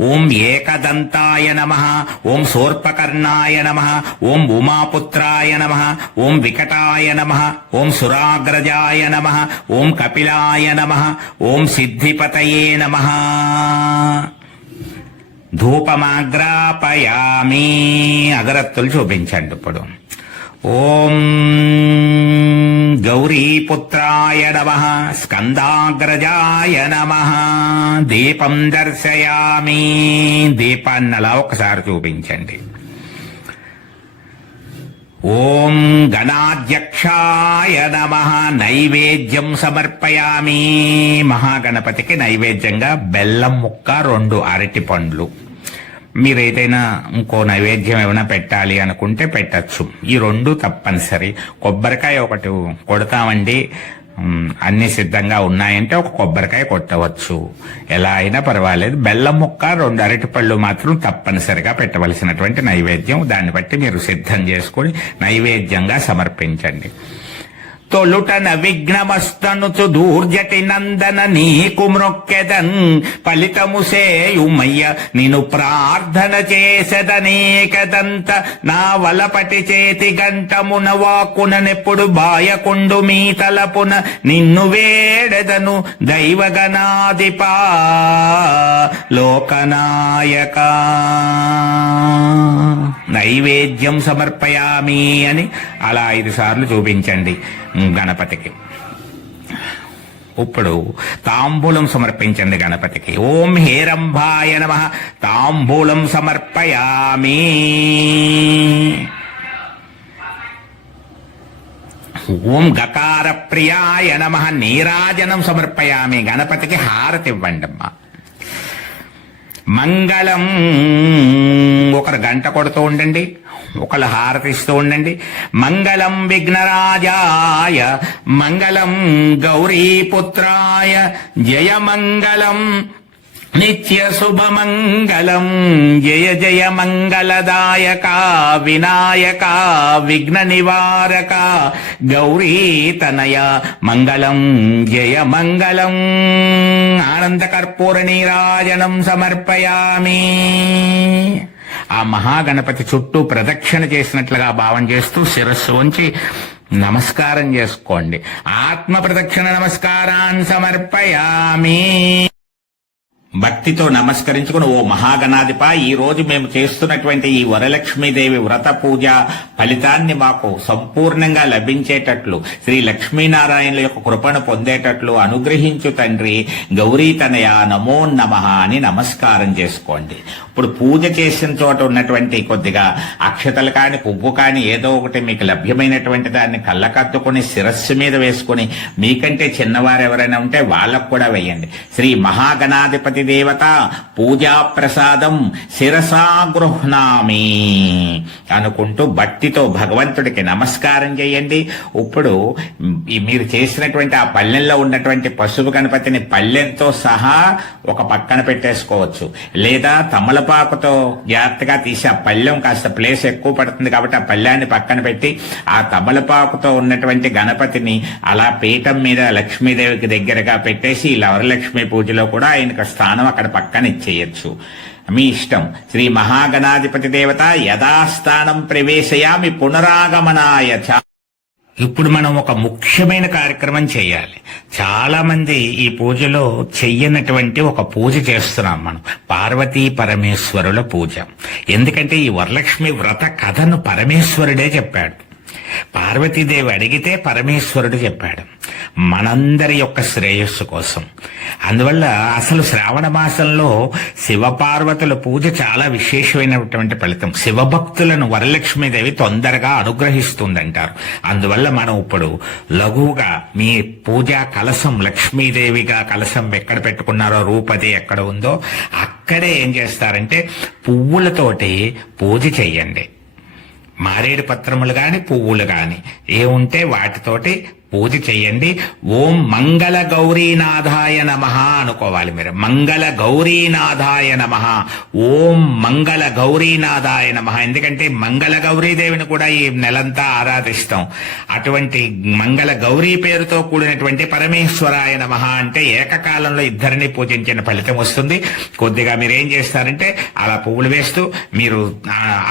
ఓం ఏకదంతాయ నమః, ఓం శూర్పకర్ణాయ నమః, ఓం ఉమాపుత్రాయ నమః, ఓం వికటాయ నమః, ఓం సురాగ్రజాయ నమః, ఓం కపిలాయ నమః, ఓం సిద్ధిపతయే నమః. ధూపమాగ్రాపయామి, అగరత్తులు చూపించండి. ఇప్పుడు ఓం గౌరీపుత్రాయ నమః, స్కందాగ్రజాయ నమః. దీపం దర్శయామి, దీపాన్నలా ఒకసారి చూపించండి. ఓం గణాధ్యక్షాయ నమః, నైవేద్యం సమర్పయామి. మహాగణపతికి నైవేద్యంగా బెల్లం ముక్క, 2 అరటి పండ్లు. మీరు ఏదైనా ఇంకో నైవేద్యం ఏమైనా పెట్టాలి అనుకుంటే పెట్టచ్చు. ఈ 2 తప్పనిసరి. కొబ్బరికాయ ఒకటి కొడతామండి, అన్ని సిద్ధంగా ఉన్నాయంటే ఒక కొబ్బరికాయ కొట్టవచ్చు, ఎలా అయినా పర్వాలేదు. బెల్లం ముక్క, 2 అరటిపళ్ళు మాత్రం తప్పనిసరిగా పెట్టవలసినటువంటి నైవేద్యం. దాన్ని బట్టి మీరు సిద్ధం చేసుకుని నైవేద్యంగా సమర్పించండి. తొలుటన విఘ్నమస్తనుచు దూర్జటి నందన నీకు మ్రొక్కెదన్, ఫలితము సేయుమయ్య నిను ప్రార్థన చేసెదనేకదంత. నా వలపటి చేతి గంటమున వాక్కుననెప్పుడు బాయకుండు మీ తలపున, నిన్ను వేడెదను దైవగణాధిపా లోకనాయక. నైవేద్యం సమర్పయామి అని అలా 5 సార్లు చూపించండి గణపతికి. ఇప్పుడు తాంబూలం సమర్పించండి గణపతికి. ఓం హేరంభాయ నమః, తాంబూలం సమర్పయామి. ఓం గకార ప్రియాయ నమః, నీరాజనం సమర్పయామి. గణపతికి హారతి ఇవ్వండి అమ్మా. మంగళం, ఒకరు గంట కొడుతూ ఉండండి, ఒకళ్ళు హారతిస్తూ ఉండండి. మంగళం విఘ్నరాజాయ, మంగళం గౌరీపుత్రాయ, జయ మంగళం నిత్య శుభమంగళం, జయ జయ మంగళదాయక వినాయక విఘ్న నివారక గౌరీతనయ మంగళం జయ మంగళం. ఆనంద కర్పూర నీరాజనం సమర్పయామి. ఆ మహాగణపతి చుట్టూ ప్రదక్షిణ చేసినట్లుగా భావం చేస్తూ శిరస్సు ఉంచి నమస్కారం చేసుకోండి. ఆత్మ ప్రదక్షిణ నమస్కారాన్ని సమర్పయామి. భక్తితో నమస్కరించుకుని, ఓ మహాగణాధిప, ఈ రోజు మేము చేస్తున్నటువంటి ఈ వరలక్ష్మీదేవి వ్రత పూజ ఫలితాన్ని మాకు సంపూర్ణంగా లభించేటట్లు, శ్రీ లక్ష్మీనారాయణుల యొక్క కృపను పొందేటట్లు అనుగ్రహించు తండ్రి. గౌరీతనయ నమో నమః అని నమస్కారం చేసుకోండి. ఇప్పుడు పూజ చేసిన చోట ఉన్నటువంటి కొద్దిగా అక్షతలు కాని, పువ్వు కాని, ఏదో ఒకటి మీకు లభ్యమైనటువంటి దాన్ని కళ్ళకద్దుకుని శిరస్సు మీద వేసుకుని, మీకంటే చిన్నవారు ఎవరైనా ఉంటే వాళ్ళకు కూడా వేయండి. శ్రీ మహాగణాధిపతి దేవత పూజా ప్రసాదం శిరసా గృహ్ణామి అనుకుంటూ భక్తితో భగవంతుడికి నమస్కారం చేయండి. ఇప్పుడు మీరు చేసినటువంటి ఆ పల్లెల్లో ఉన్నటువంటి పశువు గణపతిని పల్లెంతో సహా ఒక పక్కన పెట్టేసుకోవచ్చు, లేదా తమలపాకుతో జాగ్రత్తగా తీసి, ఆ పల్లెం కాస్త ప్లేస్ ఎక్కువ పడుతుంది కాబట్టి ఆ పల్లెన్ని పక్కన పెట్టి, ఆ తమలపాకుతో ఉన్నటువంటి గణపతిని అలా పీఠం మీద లక్ష్మీదేవికి దగ్గరగా పెట్టేసి, ఇలా వరలక్ష్మి పూజలో కూడా ఆయనకు స్థానం అక్కడ పక్కన ఇచ్చేయచ్చు, మీ ఇష్టం. శ్రీ మహాగణాధిపతి దేవత యథాస్థానం ప్రవేశయామి పునరాగమనాయ చ. ఇప్పుడు మనం ఒక ముఖ్యమైన కార్యక్రమం చేయాలి. చాలా మంది ఈ పూజలో చెయ్యనటువంటి ఒక పూజ చేస్తున్నాం మనం, పార్వతీ పరమేశ్వరుల పూజ. ఎందుకంటే ఈ వరలక్ష్మి వ్రత కథను పరమేశ్వరుడే చెప్పాడు. పార్వతీదేవి అడిగితే పరమేశ్వరుడు చెప్పాడు, మనందరి యొక్క శ్రేయస్సు కోసం. అందువల్ల అసలు శ్రావణ మాసంలో శివపార్వతుల పూజ చాలా విశేషమైనటువంటి ఫలితం. శివభక్తులను వరలక్ష్మీదేవి తొందరగా అనుగ్రహిస్తుందంటారు. అందువల్ల మనం ఇప్పుడు లఘువుగా మీ పూజా కలశం, లక్ష్మీదేవిగా కలశం ఎక్కడ పెట్టుకున్నారో, రూపది ఎక్కడ ఉందో అక్కడే ఏం చేస్తారంటే పువ్వులతోటి పూజ చెయ్యండి. మారేడు పత్రములు గాని పువ్వులు గాని ఏముంటే వాటితోటి పూజ చెయ్యండి. ఓం మంగళ గౌరీనాథాయ నమః అనుకోవాలి మీరు. మంగళ గౌరీనాథాయ నమః, ఓం మంగళ గౌరీనాథాయ నమః. ఎందుకంటే మంగళ గౌరీదేవిని కూడా ఈ నెలంతా ఆరాధిస్తాం. అటువంటి మంగళ గౌరీ పేరుతో కూడినటువంటి పరమేశ్వరాయ నమః అంటే ఏకకాలంలో ఇద్దరిని పూజించిన ఫలితం వస్తుంది. కొద్దిగా మీరు ఏం చేస్తారంటే అలా పువ్వులు వేస్తూ మీరు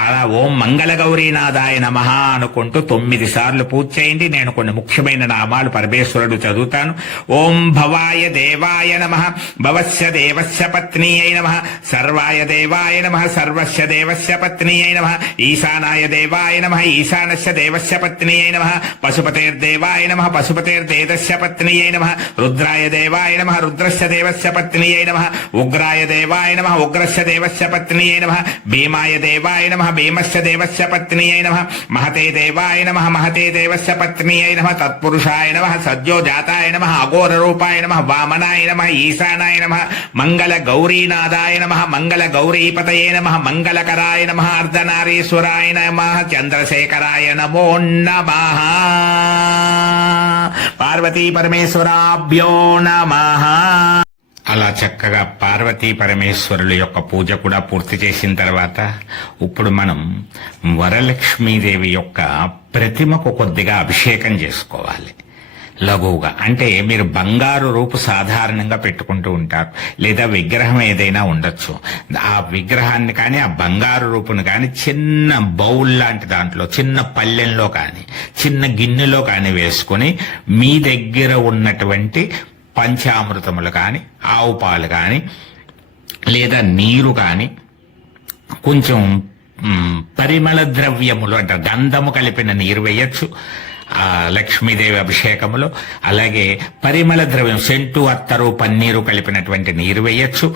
అలా ఓం మంగళ గౌరీనాథాయ నమః అనుకుంటూ 9 సార్లు పూజ చేయండి. నేను కొన్ని ముఖ్యమైన నామాలు పరమేశ్వరుడు చదువుతాను. ఓం భవాయ దేవాయ నమః, భవస్య దేవస్య పత్నీయై నమః, సర్వాయ దేవాయ నమః, సర్వస్య దేవస్య పత్నీయై నమః, ఈశానాయ దేవాయ నమః, ఈశానస్య దేవస్య పత్నీయై నమః, పశుపతేర్దేవాయ నమః, పశుపతేర్దేదస్య పత్నీయై నమః, రుద్రాయ దేవాయ నమః, రుద్రస్య దేవస్య పత్నీయై నమః, ఉగ్రాయ దేవాయ నమః, ఉగ్రస్య దేవస్య పత్నీయై నమః, భీమాయ దేవాయ నమః, భీమస్య దేవస్య పత్నీయై నమః, మహతే దేవాయ నమః, మహతే దేవస్య పత్నీయై నమః, తత్పురుషాయ నమః, సద్యోజాతాయ నమః, అఘోర రూపాయ నమః, వామనాయ నమః, ఈశానాయ నమః, మంగళ గౌరీనాథాయ నమః, మంగళ గౌరీపతయే నమః, మంగళకరాయ నమః, అర్ధనారీశ్వరాయ నమః, చంద్రశేఖరాయ నమో నమః. పార్వతీ పరమేశ్వరాభ్యో నమః. అలా చక్కగా పార్వతీ పరమేశ్వరుల యొక్క పూజ కూడా పూర్తి చేసిన తర్వాత ఇప్పుడు మనం వరలక్ష్మీదేవి యొక్క ప్రతిమకు కొద్దిగా అభిషేకం చేసుకోవాలి. లఘువుగా అంటే మీరు బంగారు రూపు సాధారణంగా పెట్టుకుంటూ ఉంటారు, లేదా విగ్రహం ఏదైనా ఉండొచ్చు. ఆ విగ్రహాన్ని కానీ ఆ బంగారు రూపును కానీ చిన్న బౌల్ లాంటి దాంట్లో, చిన్న పల్లెంలో కానీ చిన్న గిన్నెలో కానీ వేసుకుని మీ దగ్గర ఉన్నటువంటి పంచామృతములు కానీ, ఆవు పాలు కానీ, లేదా నీరు కానీ, కొంచెం పరిమళ ద్రవ్యములు అంటే గంధము కలిపిన నీరు వేయచ్చు ఆ లక్ష్మీదేవి అభిషేకములో. అలాగే పరిమళ ద్రవ్యం, సెంటు, అత్తరు, పన్నీరు కలిపినటువంటి నీరు వేయచ్చు.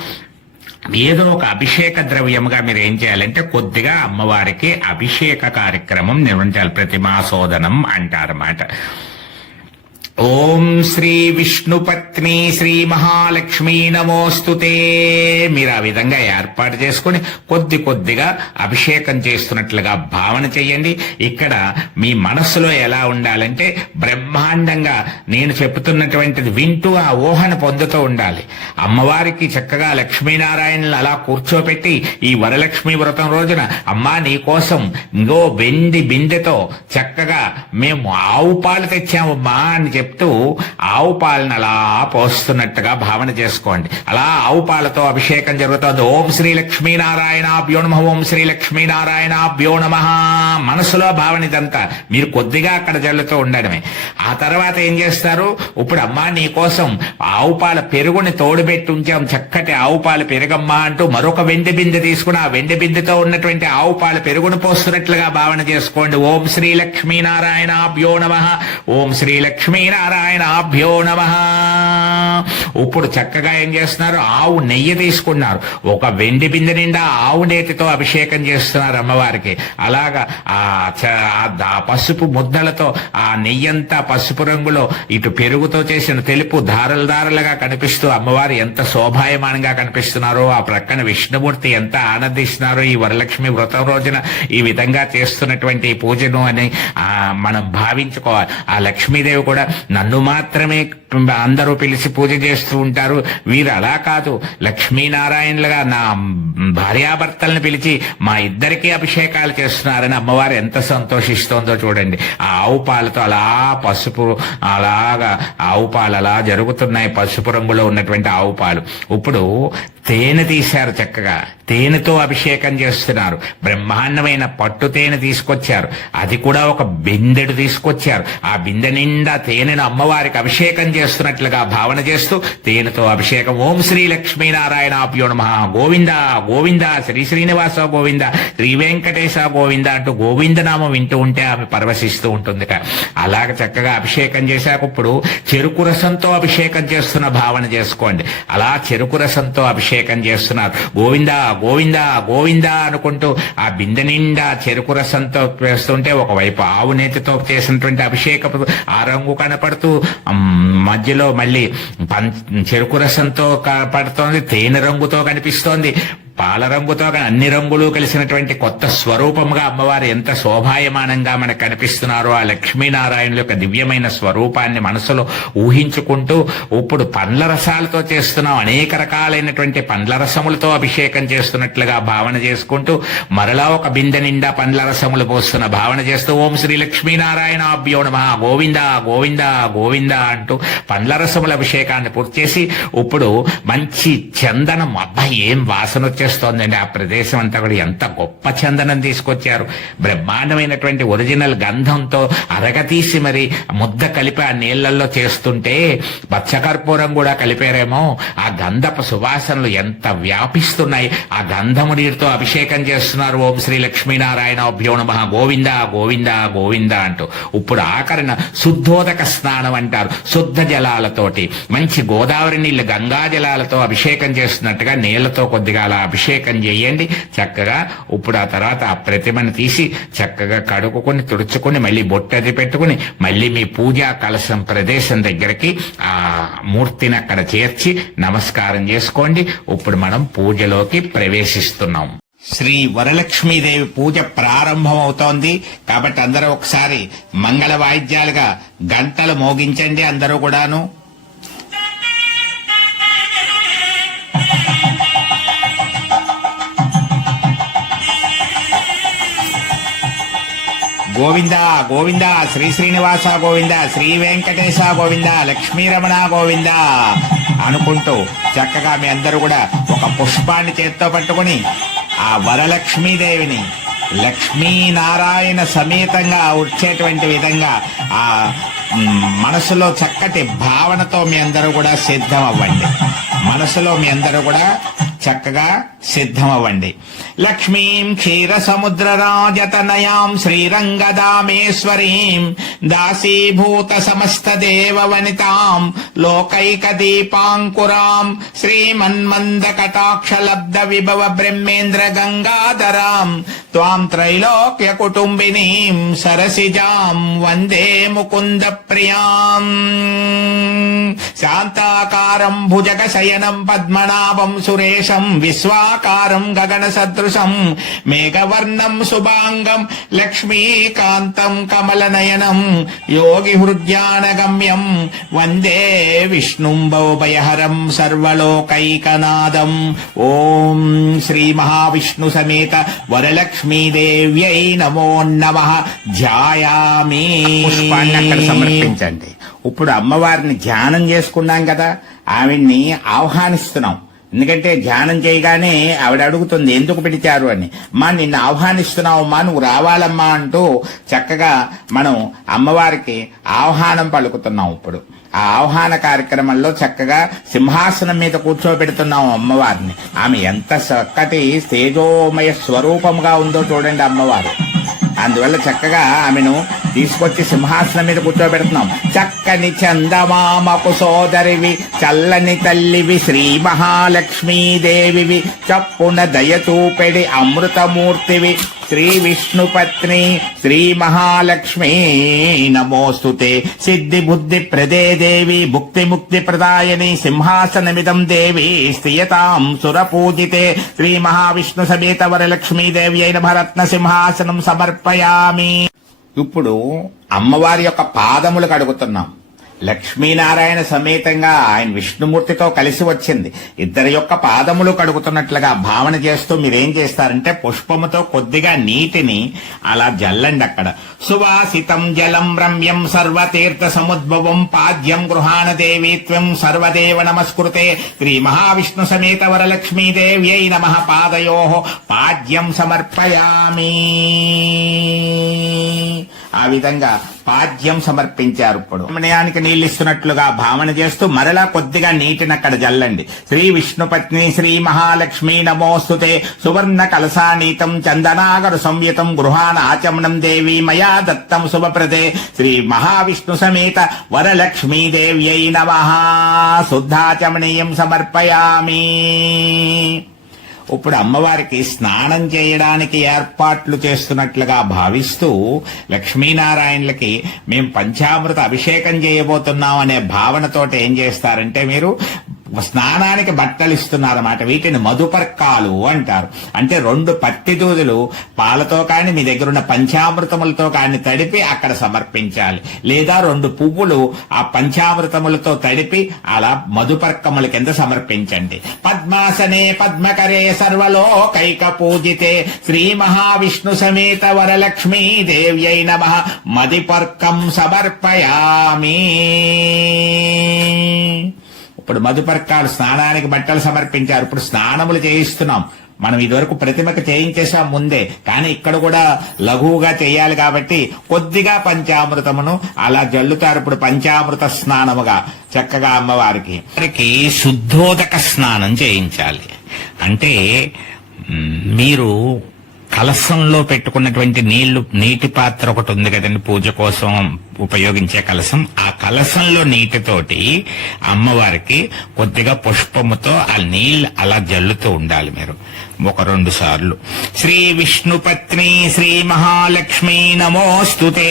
ఏదో ఒక అభిషేక ద్రవ్యముగా మీరు ఏం చేయాలంటే కొద్దిగా అమ్మవారికి అభిషేక కార్యక్రమం నిర్వహించాలి. ప్రతిమాశోధనం అంటారన్నమాట. ఓం శ్రీ విష్ణుపత్ని శ్రీ మహాలక్ష్మీ నమోస్తుతే. మీరు ఆ విధంగా ఏర్పాటు చేసుకుని కొద్ది కొద్దిగా అభిషేకం చేస్తున్నట్లుగా భావన చెయ్యండి. ఇక్కడ మీ మనస్సులో ఎలా ఉండాలంటే బ్రహ్మాండంగా నేను చెప్తున్నటువంటిది వింటూ ఆ ఊహను పొందుతూ ఉండాలి. అమ్మవారికి చక్కగా లక్ష్మీనారాయణలు అలా కూర్చోపెట్టి ఈ వరలక్ష్మీ వ్రతం రోజున అమ్మా నీ కోసం ఇంకో వెండి బిందెతో చక్కగా మేము ఆవు పాలు తెచ్చామమ్మా అని చెప్తూ ఆవు పాలను అలా పోస్తున్నట్టుగా భావన చేసుకోండి. అలా ఆవు పాలతో అభిషేకం జరుగుతుంది. ఓం శ్రీ లక్ష్మీనారాయణాభ్యో నమః, ఓం శ్రీ లక్ష్మీనారాయణాభ్యో నమః. మనసులో భావన ఇదంతా మీరు కొద్దిగా అక్కడ జల్లుతూ ఉండడమే. ఆ తర్వాత ఏం చేస్తారు, ఇప్పుడు అమ్మా నీ కోసం ఆవు పాల పెరుగుని తోడుపెట్టి ఉంచాం, చక్కటి ఆవు పాల పెరుగమ్మా అంటూ మరొక వెండి బిందె తీసుకుని ఆ వెండి బిందెతో ఉన్నటువంటి ఆవు పాల పెరుగును పోస్తున్నట్లుగా భావన చేసుకోండి. ఓం శ్రీ లక్ష్మీనారాయణాభ్యో నమః, ఓం శ్రీ లక్ష్మీనారాయణాభ్యో నమః. ఇప్పుడు చక్కగా ఏం చేస్తున్నారు, ఆవు నెయ్యి తీసుకున్నారు, ఒక వెండి బిందె నిండా ఆవు నేతితో అభిషేకం చేస్తున్నారు అమ్మవారికి. అలాగా ఆ పసుపు ముద్దలతో ఆ నెయ్యంతా పసుపు రంగులో ఇటు పెరుగుతో చేసిన తెలుపు ధారలు ధారలుగా కనిపిస్తూ అమ్మవారు ఎంత శోభాయమానంగా కనిపిస్తున్నారో, ఆ ప్రక్కన విష్ణుమూర్తి ఎంత ఆనందిస్తున్నారో ఈ వరలక్ష్మి వ్రతం రోజున ఈ విధంగా చేస్తున్నటువంటి పూజను అని మనం భావించుకోవాలి. ఆ లక్ష్మీదేవి కూడా నన్ను మాత్రమే అందరూ పిలిచి పూజ చేస్తూ ఉంటారు, వీరు అలా కాదు, లక్ష్మీనారాయణలుగా నా భార్యాభర్తలను పిలిచి మా ఇద్దరికీ అభిషేకాలు చేస్తున్నారని అమ్మవారు ఎంత సంతోషిస్తోందో చూడండి. ఆ ఆవు పాలతో అలా పసుపు, అలాగా ఆవు పాలు అలా జరుగుతున్నాయి, పసుపు రంగులో ఉన్నటువంటి ఆవు పాలు. ఇప్పుడు తేనె తీశారు, చక్కగా తేనెతో అభిషేకం చేస్తున్నారు. బ్రహ్మాండమైన పట్టు తేనె తీసుకొచ్చారు, అది కూడా ఒక బిందెడు తీసుకొచ్చారు. ఆ బిందె నిండా తేనెను అమ్మవారికి అభిషేకం చేస్తున్నట్లుగా భావన చేస్తూ తేనెతో అభిషేకం. ఓం శ్రీ లక్ష్మీనారాయణాభ్యో నమః, గోవింద గోవింద, శ్రీ శ్రీనివాస గోవింద, శ్రీ వెంకటేశ గోవింద అంటూ గోవిందనామం వింటూ ఉంటే ఆమె పరవశిస్తూ ఉంటుంది. అలాగ చక్కగా అభిషేకం చేశాక ఇప్పుడు చెరుకు రసంతో అభిషేకం చేస్తున్న భావన చేసుకోండి. అలా చెరుకు రసంతో అభిషేకం చేస్తున్నారు. గోవింద గోవింద గోవింద అనుకుంటూ ఆ బిందె నిండా చెరుకు రసంతో వేస్తుంటే ఒకవైపు ఆవు నేతితో చేసినటువంటి అభిషేకపు ఆ రంగు కనపడుతూ మధ్యలో మళ్ళీ చెరుకు రసంతో కనపడుతోంది, తేనె రంగుతో కనిపిస్తోంది, పాల రంగుతో అన్ని రంగులు కలిసినటువంటి కొత్త స్వరూపముగా అమ్మవారు ఎంత శోభాయమానంగా మనకు కనిపిస్తున్నారో ఆ లక్ష్మీనారాయణుల యొక్క దివ్యమైన స్వరూపాన్ని మనసులో ఊహించుకుంటూ ఇప్పుడు పండ్ల రసాలతో చేస్తున్నాం, అనేక రకాలైనటువంటి పండ్ల రసములతో అభిషేకం చేస్తున్నట్లుగా భావన చేసుకుంటూ మరలా ఒక బిందె నిండా పండ్ల రసములు పోస్తున్న భావన చేస్తూ ఓం శ్రీ లక్ష్మీనారాయణాభ్యో నమః, గోవింద గోవింద గోవింద అంటూ పండ్ల రసముల అభిషేకాన్ని పూర్తి చేసి ఇప్పుడు మంచి చందనం, అబ్బాయి ఏం వాసన వచ్చేస్తోందండి. ఆ ప్రదేశం అంతా కూడా ఎంత గొప్ప చందనం తీసుకొచ్చారు. బ్రహ్మాండమైనటువంటి ఒరిజినల్ గంధంతో అరగతీసి మరి ముద్ద కలిపి ఆ నీళ్లలో చేస్తుంటే పచ్చకర్పూరం కూడా కలిపారేమో. ఆ గంధపు సువాసనలు ఎంత వ్యాపిస్తున్నాయి. ఆ గంధము నీరుతో అభిషేకం చేస్తున్నారు. ఓం శ్రీ లక్ష్మీనారాయణాభ్యో నమః, గోవింద గోవింద గోవింద అంటూ. ఇప్పుడు ఆఖరణ శుద్ధోదక స్నానం అంటారు. శుద్ధ జలాలతోటి మంచి గోదావరి నీళ్లు గంగా జలాలతో అభిషేకం చేస్తున్నట్టుగా నీళ్లతో కొద్దిగా అలా అభిషేకం చేయండి చక్కగా. ఇప్పుడు ఆ తర్వాత ఆ ప్రతిమను తీసి చక్కగా కడుక్కుని తుడుచుకుని మళ్ళీ బొట్టది పెట్టుకుని మళ్ళీ మీ పూజా కలశం ప్రదేశం దగ్గరికి ఆ మూర్తిని అక్కడ చేర్చి నమస్కారం చేసుకోండి. ఇప్పుడు మనం పూజలోకి ప్రవేశిస్తున్నాం. శ్రీ వరలక్ష్మీదేవి పూజ ప్రారంభం అవుతోంది కాబట్టి అందరూ ఒకసారి మంగళ వాయిద్యాలుగా గంటలు మోగించండి. అందరూ కూడాను గోవింద గోవింద, శ్రీ శ్రీనివాస గోవింద, శ్రీ వెంకటేశ గోవింద, లక్ష్మీరమణ గోవింద అనుకుంటూ చక్కగా మీ అందరూ కూడా ఒక పుష్పాన్ని చేత్తో పట్టుకుని ఆ వరలక్ష్మీదేవిని లక్ష్మీనారాయణ సమేతంగా వచ్చేటువంటి విధంగా ఆ మనసులో చక్కటి భావనతో మీ అందరూ కూడా సిద్ధం అవ్వండి. మనసులో మీ అందరూ కూడా చక్కగా సిద్ధం అవ్వండి. లక్ష్మీం క్షీర సముద్ర రాజతనయాం శ్రీరంగదామేశ్వరీం దాసీభూత సమస్త దేవ వనితాం లోకైక దీపాంకురాం శ్రీమన్మంద కటాక్ష లబ్ధ విభవ బ్రహ్మేంద్ర గంగాధరాం త్వాం త్రైలోక్య కుటుంబినీం సరసిజాం వందే ముకుంద ప్రియాం. శాంతాకారం భుజగ శయనం పద్మనాభం సురేశం విశ్వాకారం గగన సదృశం మేఘవర్ణం శుభాంగం లక్ష్మీకాంతం కమలనయనం యోగి హృద్యానగమ్యం వందే విష్ణుం భవభయహరం సర్వలోకైకనాదం. ఓం శ్రీ మహావిష్ణు సమేత వరలక్ష్మీదేవ్యై నమో నమః. ధ్యాయామి. పుష్పాన్ని అక్కడ సమర్పించండి. ఇప్పుడు అమ్మవారిని ధ్యానం చేసుకున్నాం కదా, ఆవిడ్ని ఆహ్వానిస్తున్నాం. ఎందుకంటే ధ్యానం చేయగానే ఆవిడ అడుగుతుంది ఎందుకు పిలిచారు అని. మా నిన్ను ఆహ్వానిస్తున్నావమ్మా, నువ్వు రావాలమ్మా అంటూ చక్కగా మనం అమ్మవారికి ఆహ్వానం పలుకుతున్నాం. ఇప్పుడు ఆ ఆహ్వాన కార్యక్రమంలో చక్కగా సింహాసనం మీద కూర్చోబెడుతున్నాం అమ్మవారిని. ఆమె ఎంత చక్కటి తేజోమయ స్వరూపముగా ఉందో చూడండి అమ్మవారు. అందువల్ల చక్కగా ఆమెను తీసుకొచ్చి సింహాసనం మీద కూర్చోబెడుతున్నాం. చక్కని చందమామకు సోదరివి, చల్లని తల్లివి, శ్రీ మహాలక్ష్మీదేవివి, చప్పున దయచూపెడి అమృతమూర్తివి, శ్రీ విష్ణుపత్ని శ్రీ మహాలక్ష్మీ నమోస్తుతే. సిద్ధి బుద్ధి ప్రదే దేవి, భుక్తి ముక్తి ప్రదాయని, సింహాసనమిదం దేవి స్థియతాం సురపూజితే. శ్రీ మహావిష్ణు సమేత వరలక్ష్మీదేవి అయిన భరత్న సింహాసనం సమర్పయామి. ఇప్పుడు అమ్మవారి యొక్క పాదములు కడుగుతున్నాం. లక్ష్మీనారాయణ సమేతంగా ఆయన విష్ణుమూర్తితో కలిసి వచ్చింది. ఇద్దరి యొక్క పాదములు కడుగుతున్నట్లుగా భావన చేస్తూ మీరేం చేస్తారంటే పుష్పముతో కొద్దిగా నీటిని అలా జల్లండి. అక్కడ సువాసితం జలం రమ్యం సర్వతీర్థ సముద్భవం పాద్యం గృహాణ దేవీత్వం సర్వదేవ నమస్కృతే శ్రీ మహావిష్ణు సమేత వరలక్ష్మీదేవ్యై నమః పాదయో పాద్యం సమర్పయామి. ఆ విధంగా పాద్యం సమర్పించారు. ఇప్పుడు రమణయానికి నీళ్ళిస్తున్నట్లుగా భావన చేస్తూ మరలా కొద్దిగా నీటిని అక్కడ జల్లండి. శ్రీ విష్ణుపత్ని శ్రీ మహాలక్ష్మీ నమోస్తుతే సువర్ణ కలసానీతం చందనాగరు సంయుతం గృహాన ఆచమనం దేవి మయా దత్తం శుభప్రదే శ్రీ మహావిష్ణు సమేత వరలక్ష్మీదేవ్యై నమః శుద్ధాచమనీయం సమర్పయామి. ఇప్పుడు అమ్మవారికి స్నానం చేయడానికి ఏర్పాట్లు చేస్తున్నట్లుగా భావిస్తూ లక్ష్మీనారాయణులకి మేము పంచామృత అభిషేకం చేయబోతున్నాం అనే భావనతోటి ఏం చేస్తారంటే మీరు స్నానానికి బట్టలు ఇస్తున్నారన్నమాట. వీటిని మధుపర్కాలు అంటారు. అంటే 2 పత్తి దూదులు పాలతో కానీ మీ దగ్గర ఉన్న పంచామృతములతో కానీ తడిపి అక్కడ సమర్పించాలి. లేదా 2 పువ్వులు ఆ పంచామృతములతో తడిపి అలా మధుపర్కముల కింద సమర్పించండి. పద్మాసనే పద్మకరే సర్వలోకైక పూజితే శ్రీ మహావిష్ణు సమేత వరలక్ష్మీ దేవ్యై నమః మదిపర్కం సమర్పయామి. ఇప్పుడు మధుపర్కాలు స్నానానికి బట్టలు సమర్పించారు. ఇప్పుడు స్నానములు చేయిస్తున్నాం. మనం ఇదివరకు ప్రతిమకు చేయించేసాం ముందే, కానీ ఇక్కడ కూడా లఘువుగా చేయాలి కాబట్టి కొద్దిగా పంచామృతమును అలా జల్లుతారు. ఇప్పుడు పంచామృత స్నానముగా చక్కగా అమ్మవారికి శుద్ధోదక స్నానం చేయించాలి. అంటే మీరు కలశంలో పెట్టుకున్నటువంటి నీటి పాత్ర ఒకటి ఉంది కదండి, పూజ కోసం ఉపయోగించే కలశం. ఆ కలశంలో నీటితోటి అమ్మవారికి కొద్దిగా పుష్పముతో ఆ నీళ్ళు అలా జల్లుతూ ఉండాలి మీరు 1-2 సార్లు. శ్రీ విష్ణుపత్ని శ్రీ మహాలక్ష్మీ నమోస్తుతే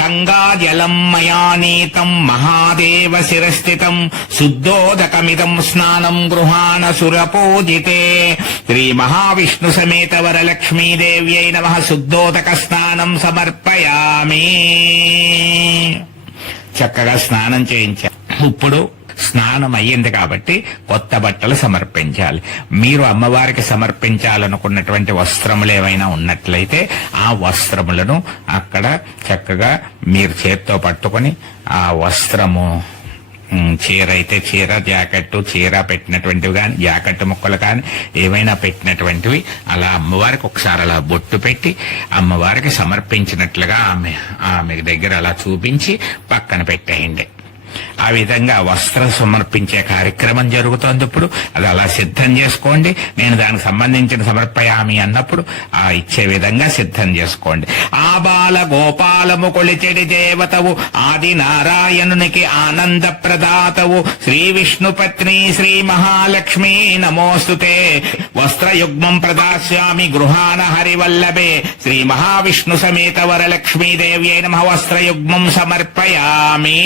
గంగా జలం మయానీతం మహాదేవ శిరస్థితం శుద్ధోదకమిదం స్నానం గృహాణ సురపూజితే శ్రీ మహావిష్ణు సమేత వరలక్ష్మీదేవ్యై నమః శుద్ధోదక స్నానం సమర్పయామి. చక్కగా స్నానం చేయించాలి. ఇప్పుడు స్నానం అయ్యింది కాబట్టి కొత్త బట్టలు సమర్పించాలి. మీరు అమ్మవారికి సమర్పించాలనుకున్నటువంటి వస్త్రములు ఏవైనా ఉన్నట్లయితే ఆ వస్త్రములను అక్కడ చక్కగా మీరు చేత్తో పట్టుకొని ఆ వస్త్రము, చీర అయితే చీర, జాకెట్, చీర పెట్టినటువంటివి కానీ జాకెట్ ముక్కలు కానీ ఏమైనా పెట్టినటువంటివి అలా అమ్మవారికి ఒకసారి అలా బొట్టు పెట్టి అమ్మవారికి సమర్పించినట్లుగా ఆమె దగ్గర అలా చూపించి పక్కన పెట్టేయండి. ఆ విధంగా వస్త్రం సమర్పించే కార్యక్రమం జరుగుతోంది. ఇప్పుడు అది అలా సిద్ధం చేసుకోండి. నేను దానికి సంబంధించిన సమర్పయామి అన్నప్పుడు ఆ ఇచ్చే విధంగా సిద్ధం చేసుకోండి. ఆబాల గోపాలము కొలిచెడి దేవతవు ఆది నారాయణునికి ఆనంద ప్రదాతవు శ్రీ విష్ణుపత్ని శ్రీ మహాలక్ష్మీ నమోస్తుతే వస్త్రయుగ్మం ప్రదాస్యామి గృహాన హరివల్లభే శ్రీ మహావిష్ణు సమేత వరలక్ష్మీదేవ్యై నమః వస్త్రయుగ్మం సమర్పయామి.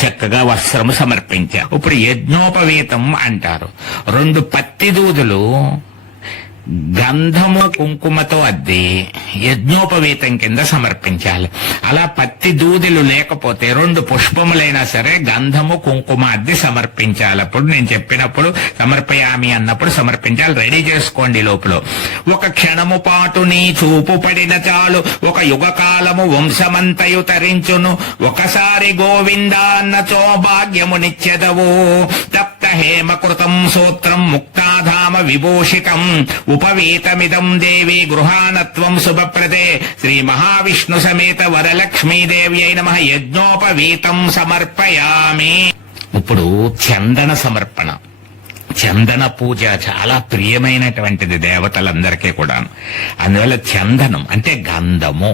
చక్కగా వస్త్రము సమర్పించా. ఇప్పుడు యజ్ఞోపవీతం అంటారు. 2 పత్తి దూదులు గంధము కుంకుమతో అద్ది యజ్ఞోపవీతం కింద సమర్పించాలి. అలా పత్తి దూదులు లేకపోతే 2 పుష్పములైనా సరే గంధము కుంకుమ అద్ది సమర్పించాలి. అప్పుడు నేను చెప్పినప్పుడు సమర్పయామి అన్నప్పుడు సమర్పించాలి. రెడీ చేసుకోండి. లోపల ఒక క్షణము పాటు నీ చూపు పడిన చాలు ఒక యుగకాలము వంశమంతయు తరించును ఒకసారి గోవిందా అన్నచో భాగ్యమునిచ్చెదవు తప్త హేమకృతం సూత్రం ముక్తాధామ విభూషితం ఉపవీతమిదం దేవి గృహానత్వం శుభప్రదే శ్రీ మహావిష్ణు సమేత వరలక్ష్మీదేవ్యై నమః యజ్ఞోపవీతం సమర్పయామి. ఇప్పుడు చందన సమర్పణ. చందన పూజ చాలా ప్రియమైనటువంటిది దేవతలందరికీ కూడా. అందువల్ల చందనం అంటే గంధము.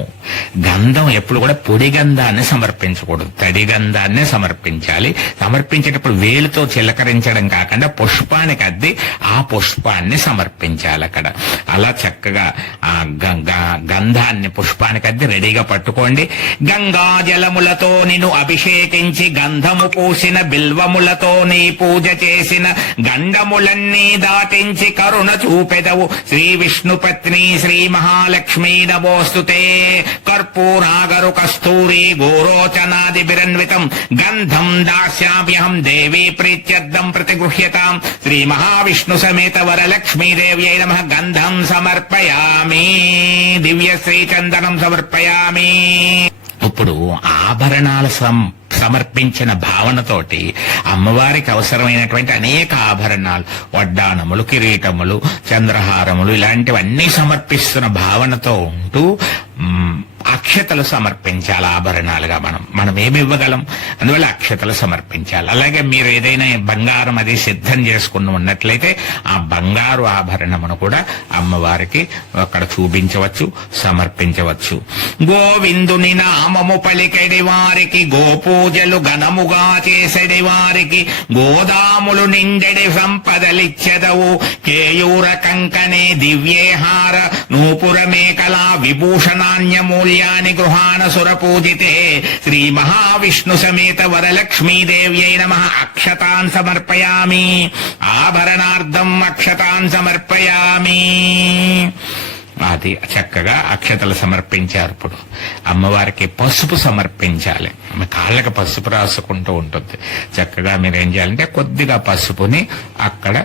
గంధం ఎప్పుడు కూడా పొడి గంధాన్ని సమర్పించకూడదు, తడి గంధాన్నే సమర్పించాలి. సమర్పించేటప్పుడు వేలుతో చిలకరించడం కాకుండా పుష్పానికి అద్ది ఆ పుష్పాన్ని సమర్పించాలి అక్కడ. అలా చక్కగా ఆ గంధాన్ని పుష్పానికి అద్ది రెడీగా పట్టుకోండి. గంగా జలములతో నిన్ను అభిషేకించి గంధము పూసిన బిల్వములతో నీ పూజ చేసిన పిండములన్నీ దాటించి కరుణ చూపెదవు శ్రీ విష్ణుపత్ని శ్రీ మహాలక్ష్మీ నమోస్తుతే. కర్పూరాగరు కస్తూరి గోరోచనాది బిరన్వితం గంధం దాస్యామ్యహం దేవీ ప్రీత్యర్థం ప్రతిగృహ్యతాం. శ్రీ మహావిష్ణు సమేత వరలక్ష్మీదేవ్యై నమః గంధం సమర్పయామి, దివ్య శ్రీచందనం సమర్పయామి. ఇప్పుడు ఆభరణాల సమర్పించిన భావనతోటి అమ్మవారికి అవసరమైనటువంటి అనేక ఆభరణాలు, వడ్డాణములు, కిరీటములు, చంద్రహారములు ఇలాంటివన్నీ సమర్పిస్తున్న భావనతో ఉంటూ అక్షతలు సమర్పించాలి. ఆభరణాలుగా మనం ఏమి ఇవ్వగలం, అందువల్ల అక్షతలు సమర్పించాలి. అలాగే మీరు ఏదైనా బంగారం అది సిద్ధం చేసుకుని ఉన్నట్లయితే ఆ బంగారు ఆభరణమును కూడా అమ్మవారికి అక్కడ చూపించవచ్చు, సమర్పించవచ్చు. గోవిందుని నామము పలికెడి వారికి గోపూజలు ఘనముగా చేసెడి వారికి గోదాములు నిండెడి సంపదలిచ్చెదవు. కేయూర కంకణే దివ్యేహార నూపుర మేకలా విభూషణాన్యమూల్యాని గృహాణ సురపూజితే. శ్రీ మహావిష్ణు సమేత వరలక్ష్మీదేవ్యై నమః అక్షతాన్ సమర్పయామి, ఆభరణార్థం అక్షతాన్ సమర్పయామి. అది చక్కగా అక్షతలు సమర్పించారు. ఇప్పుడు అమ్మవారికి పసుపు సమర్పించాలి. ఆమె కాళ్ళకి పసుపు రాసుకుంటూ ఉంటుంది. చక్కగా మీరు ఏం చేయాలంటే కొద్దిగా పసుపుని అక్కడ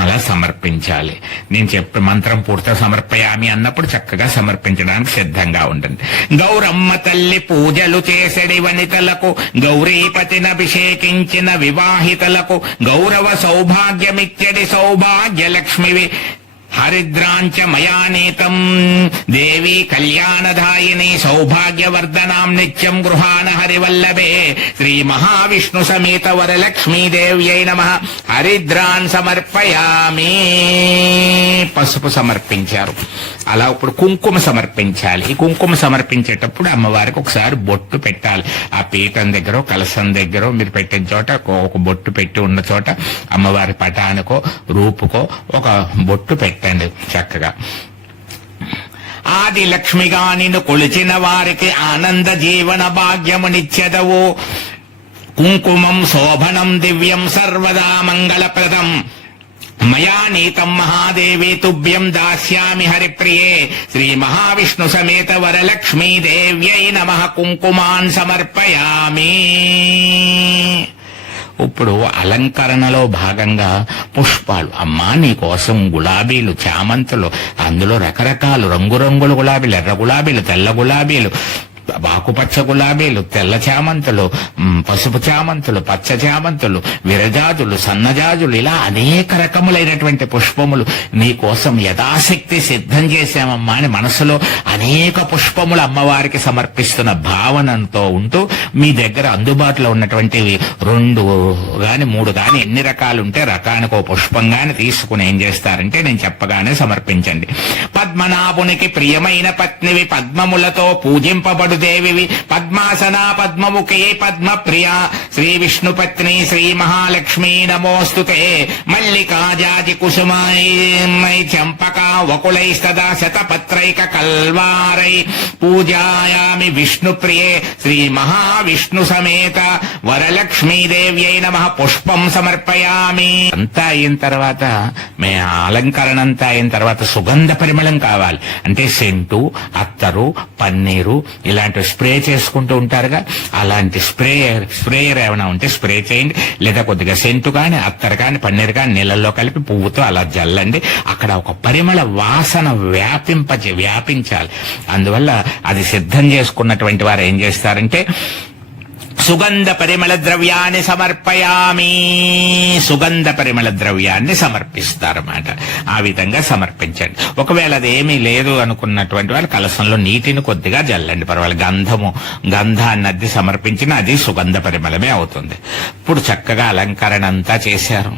అలా సమర్పించాలి. నేను చెప్పే మంత్రం పూర్తిగా సమర్పయామి అన్నప్పుడు చక్కగా సమర్పించడానికి సిద్ధంగా ఉంటుంది. గౌరమ్మ తల్లి పూజలు చేసెడి వనితలకు, గౌరీపతిని అభిషేకించిన వివాహితలకు గౌరవ సౌభాగ్యమిచ్చడి సౌభాగ్యలక్ష్మివి. హరిద్రాంచ మయానీతం దేవి కళ్యాణదాయిని సౌభాగ్యవర్ధనాం నిత్యం గృహాణ హరివల్లభే. శ్రీ మహావిష్ణు సమేత వరలక్ష్మీదేవ్యై నమః హరిద్రాన్ సమర్పయామి. పసుపు సమర్పించారు. అలా ఇప్పుడు కుంకుమ సమర్పించాలి. ఈ కుంకుమ సమర్పించేటప్పుడు అమ్మవారికి ఒకసారి బొట్టు పెట్టాలి. ఆ పీఠం దగ్గర, కలసం దగ్గర మీరు పెట్టిన చోట ఒక బొట్టు పెట్టి ఉన్న చోట అమ్మవారి పటానికో రూపుకో ఒక బొట్టు పెట్టండి చక్కగా. ఆది లక్ష్మిగా నిన్ను కొలిచిన వారికి ఆనంద జీవన భాగ్యమునిచ్చెదవు. కుంకుమం శోభనం దివ్యం సర్వదా మంగళప్రదం. మయా నీతం మహాదేవి తుభ్యం దాస్యామి హరిప్రియే. శ్రీ మహావిష్ణు సమేత వరలక్ష్మీదేవ్యై నమః కుంకుమాన్ సమర్పయామి. ఇప్పుడు అలంకరణలో భాగంగా పుష్పాలు. అమ్మా నీ కోసం గులాబీలు, చామంతులు, అందులో రకరకాలు రంగురంగుల గులాబీలు, ఎర్ర గులాబీలు, తెల్ల గులాబీలు, ఆకుపచ్చ గులాబీలు, తెల్ల చామంతులు, పసుపు చామంతులు, పచ్చ చామంతులు, విరజాజులు, సన్నజాజులు, ఇలా అనేక రకములైనటువంటి పుష్పములు నీ కోసం యథాశక్తి సిద్ధం చేశామమ్మా అని మనసులో అనేక పుష్పములు అమ్మవారికి సమర్పిస్తున్న భావనతో ఉంటూ మీ దగ్గర అందుబాటులో ఉన్నటువంటి 2 గాని 3 గాని ఎన్ని రకాలు ఉంటే రకానికి ఓ పుష్పం గాని తీసుకుని ఏం చేస్తారంటే నేను చెప్పగానే సమర్పించండి. పద్మనాభునికి ప్రియమైన పత్నివి, పద్మములతో పూజింపబడు దేవివి, పద్మాసనా పద్మముఖే పద్మప్రియా. శ్రీ విష్ణుపత్ని శ్రీ మహాలక్ష్మీ నమోస్తుతే. మల్లికాజాతి కుసుమై చంపకా వకులైస్తదా శతపత్రైక కల్వారై పూజాయామి విష్ణుప్రియే. శ్రీ మహావిష్ణు సమేత వరలక్ష్మీదేవ్యై నమః పుష్పం సమర్పయామి. అంతా అయిన తర్వాత అలంకరణ అంతా అయిన తర్వాత సుగంధ పరిమళం కావాలి. అంటే సెంటు, అత్తరు, పన్నీరు ఇలాంటి స్ప్రే చేసుకుంటూ ఉంటారుగా, అలాంటి స్ప్రేయర్ ఏమైనా ఉంటే స్ప్రే చేయండి. లేదా కొద్దిగా సెంటు కానీ, అత్తరు కానీ, పన్నీరు కానీ నీళ్ళల్లో కలిపి పువ్వుతో అలా జల్లండి. అక్కడ ఒక పరిమళ వాసన వ్యాపించాలి. అందువల్ల అది సిద్ధం చేసుకున్నటువంటి వారు ఏం చేస్తారంటే సుగంధ పరిమళ ద్రవ్యాన్ని సమర్పయామి. సుగంధ పరిమళ ద్రవ్యాన్ని సమర్పిస్తారన్నమాట. ఆ విధంగా సమర్పించండి. ఒకవేళ అదేమీ లేదు అనుకున్నటువంటి వాళ్ళు కలశంలో నీటిని కొద్దిగా జల్లండి, పర్వాలేదు. గంధాన్ని అద్ది సమర్పించిన అది సుగంధ పరిమళమే అవుతుంది. ఇప్పుడు చక్కగా అలంకరణ అంతా చేశారు.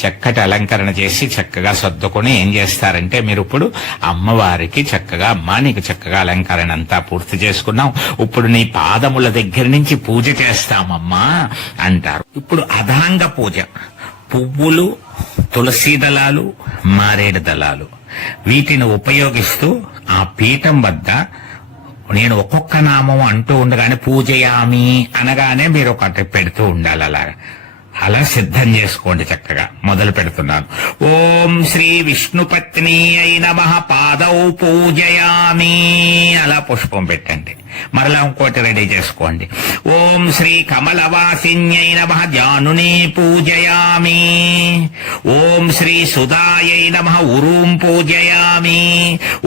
చక్కటి అలంకరణ చేసి చక్కగా సర్దుకొని ఏం చేస్తారంటే మీరు ఇప్పుడు అమ్మవారికి చక్కగా, అమ్మా నీకు చక్కగా అలంకరణ అంతా పూర్తి చేసుకున్నాం, ఇప్పుడు నీ పాదముల దగ్గర నుంచి పూజ చేస్తామమ్మా అంటారు. ఇప్పుడు అధాంగ పూజ. పువ్వులు, తులసి దళాలు, మారేడు దళాలు వీటిని ఉపయోగిస్తూ ఆ పీఠం వద్ద నేను ఒక్కొక్క నామం అంటూ ఉండగానే పూజయామి అనగానే మీరు ఒకటి పెడుతూ ఉండాలి. అలాగా అలా సిద్ధం చేసుకోండి. చక్కగా మొదలు పెడుతున్నాను. ఓం శ్రీ విష్ణుపత్ని అయి నమః పాదౌ పూజయామి. అలా పుష్పం పెట్టండి. మరలా ఇంకోటి రెడీ చేసుకోండి. ఓం శ్రీ కమలవాసిన్యై నమః జానుని పూజయామి. ఓం శ్రీ సుధాయై నమః ఉరూం పూజయామి.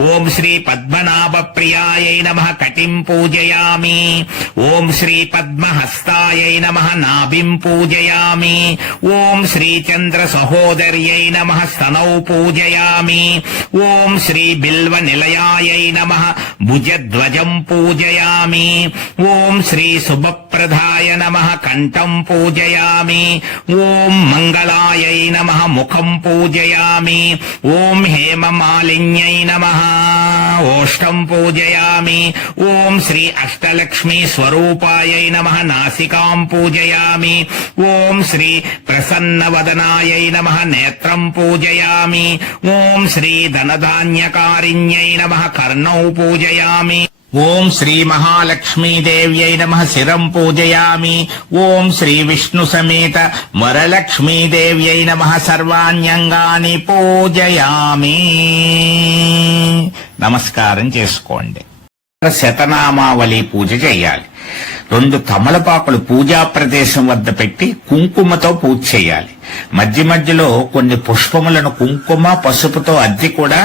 ఓం శ్రీ పద్మనాభ ప్రియాయై నమః కటిం పూజయామి. ఓం శ్రీ పద్మహస్తాయై నమః నాభిం పూజయామి. ఓం శ్రీ చంద్ర సహోదర్యై నమః స్తనౌ పూజయామి. ఓం శ్రీ బిల్వ నిలయాయై నమః భుజధ్వజం పూజయామి. ఓం శ్రీ శుభప్రదాయ నమః కంఠం పూజయామి. ఓం మంగళాయై నమః ముఖం పూజయామి. ఓం హేమమాలిన్యై నమః ఓష్టం పూజయామి. ఓం శ్రీ అష్టలక్ష్మీ స్వరూపాయై నమః నాసికాం పూజయామి. ఓం శ్రీ ప్రసన్నవదనాయై నమః నేత్రం పూజయామి. ఓం శ్రీ ధనధాన్యకారిణ్యై నమః కర్ణౌ పూజయామి. ఓం శ్రీ మహాలక్ష్మీదేవ్యై నమః శిరం పూజయామి. ఓం శ్రీ విష్ణు సమేత వరలక్ష్మీదేవ్యై నమః సర్వాణ్యంగాని పూజయామి. నమస్కారం చేసుకోండి. శతనామావళి పూజ చేయాలి. 2 తమలపాకులు పూజా ప్రదేశం వద్ద పెట్టి కుంకుమతో పూజ చేయాలి. మధ్య మధ్యలో కొన్ని పుష్పములను కుంకుమ పసుపుతో అద్ది కూడా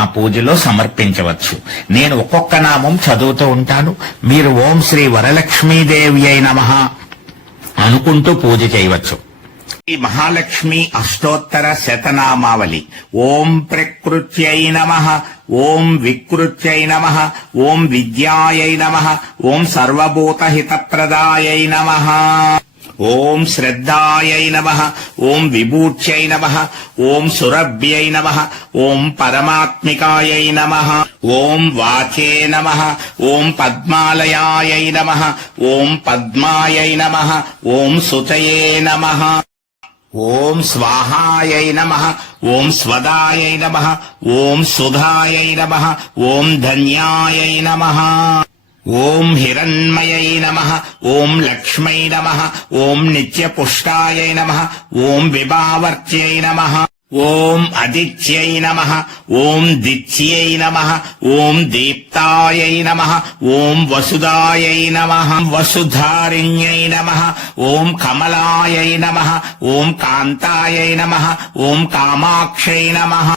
ఆ పూజలో సమర్పించవచ్చు. నేను ఒక్కొక్క నామం చదువుతూ ఉంటాను. మీరు ఓం శ్రీ వరలక్ష్మీదేవి అయి నమః అనుకుంటూ పూజ చేయవచ్చు. ఈ మహాలక్ష్మి అష్టోత్తర శతనామావళి. ఓం ప్రకృత్యై నమః. ఓం వికృత్యై నమః. ఓం విద్యాయై నమః. ఓం సర్వభూతహితప్రదాయై నమః. ఓం శ్రద్ధాయై నమః. ఓం విభూత్యై నమః. ఓం సురభ్యై నమః. ఓం పరమాత్మికాయై నమః. ఓం వాచే నమః. ఓం పద్మాలయాయై నమః. ఓం పద్మాయై నమః. ఓం సుతయే నమః. ఓం స్వాహాయై నమః. ఓం స్వదాయై నమః. ఓం సుధాయై నమః. ఓం ధన్యాయై నమః. ఓం హిరణ్మయై నమః. ఓం లక్ష్మై నమః. ఓం నిత్యపుష్టాయై నమః. ఓం విభావర్త్యై నమః. ఓం అదిత్యై నమః. ఓం దిత్యై నమః. ఓం దీప్తాయై నమః. ఓం వసుదాయై నమః. వసుధారిణ్యై నమః. ఓం కమలాయై నమః. ఓం కాంతాయై నమః. ఓం కామాక్షై నమః.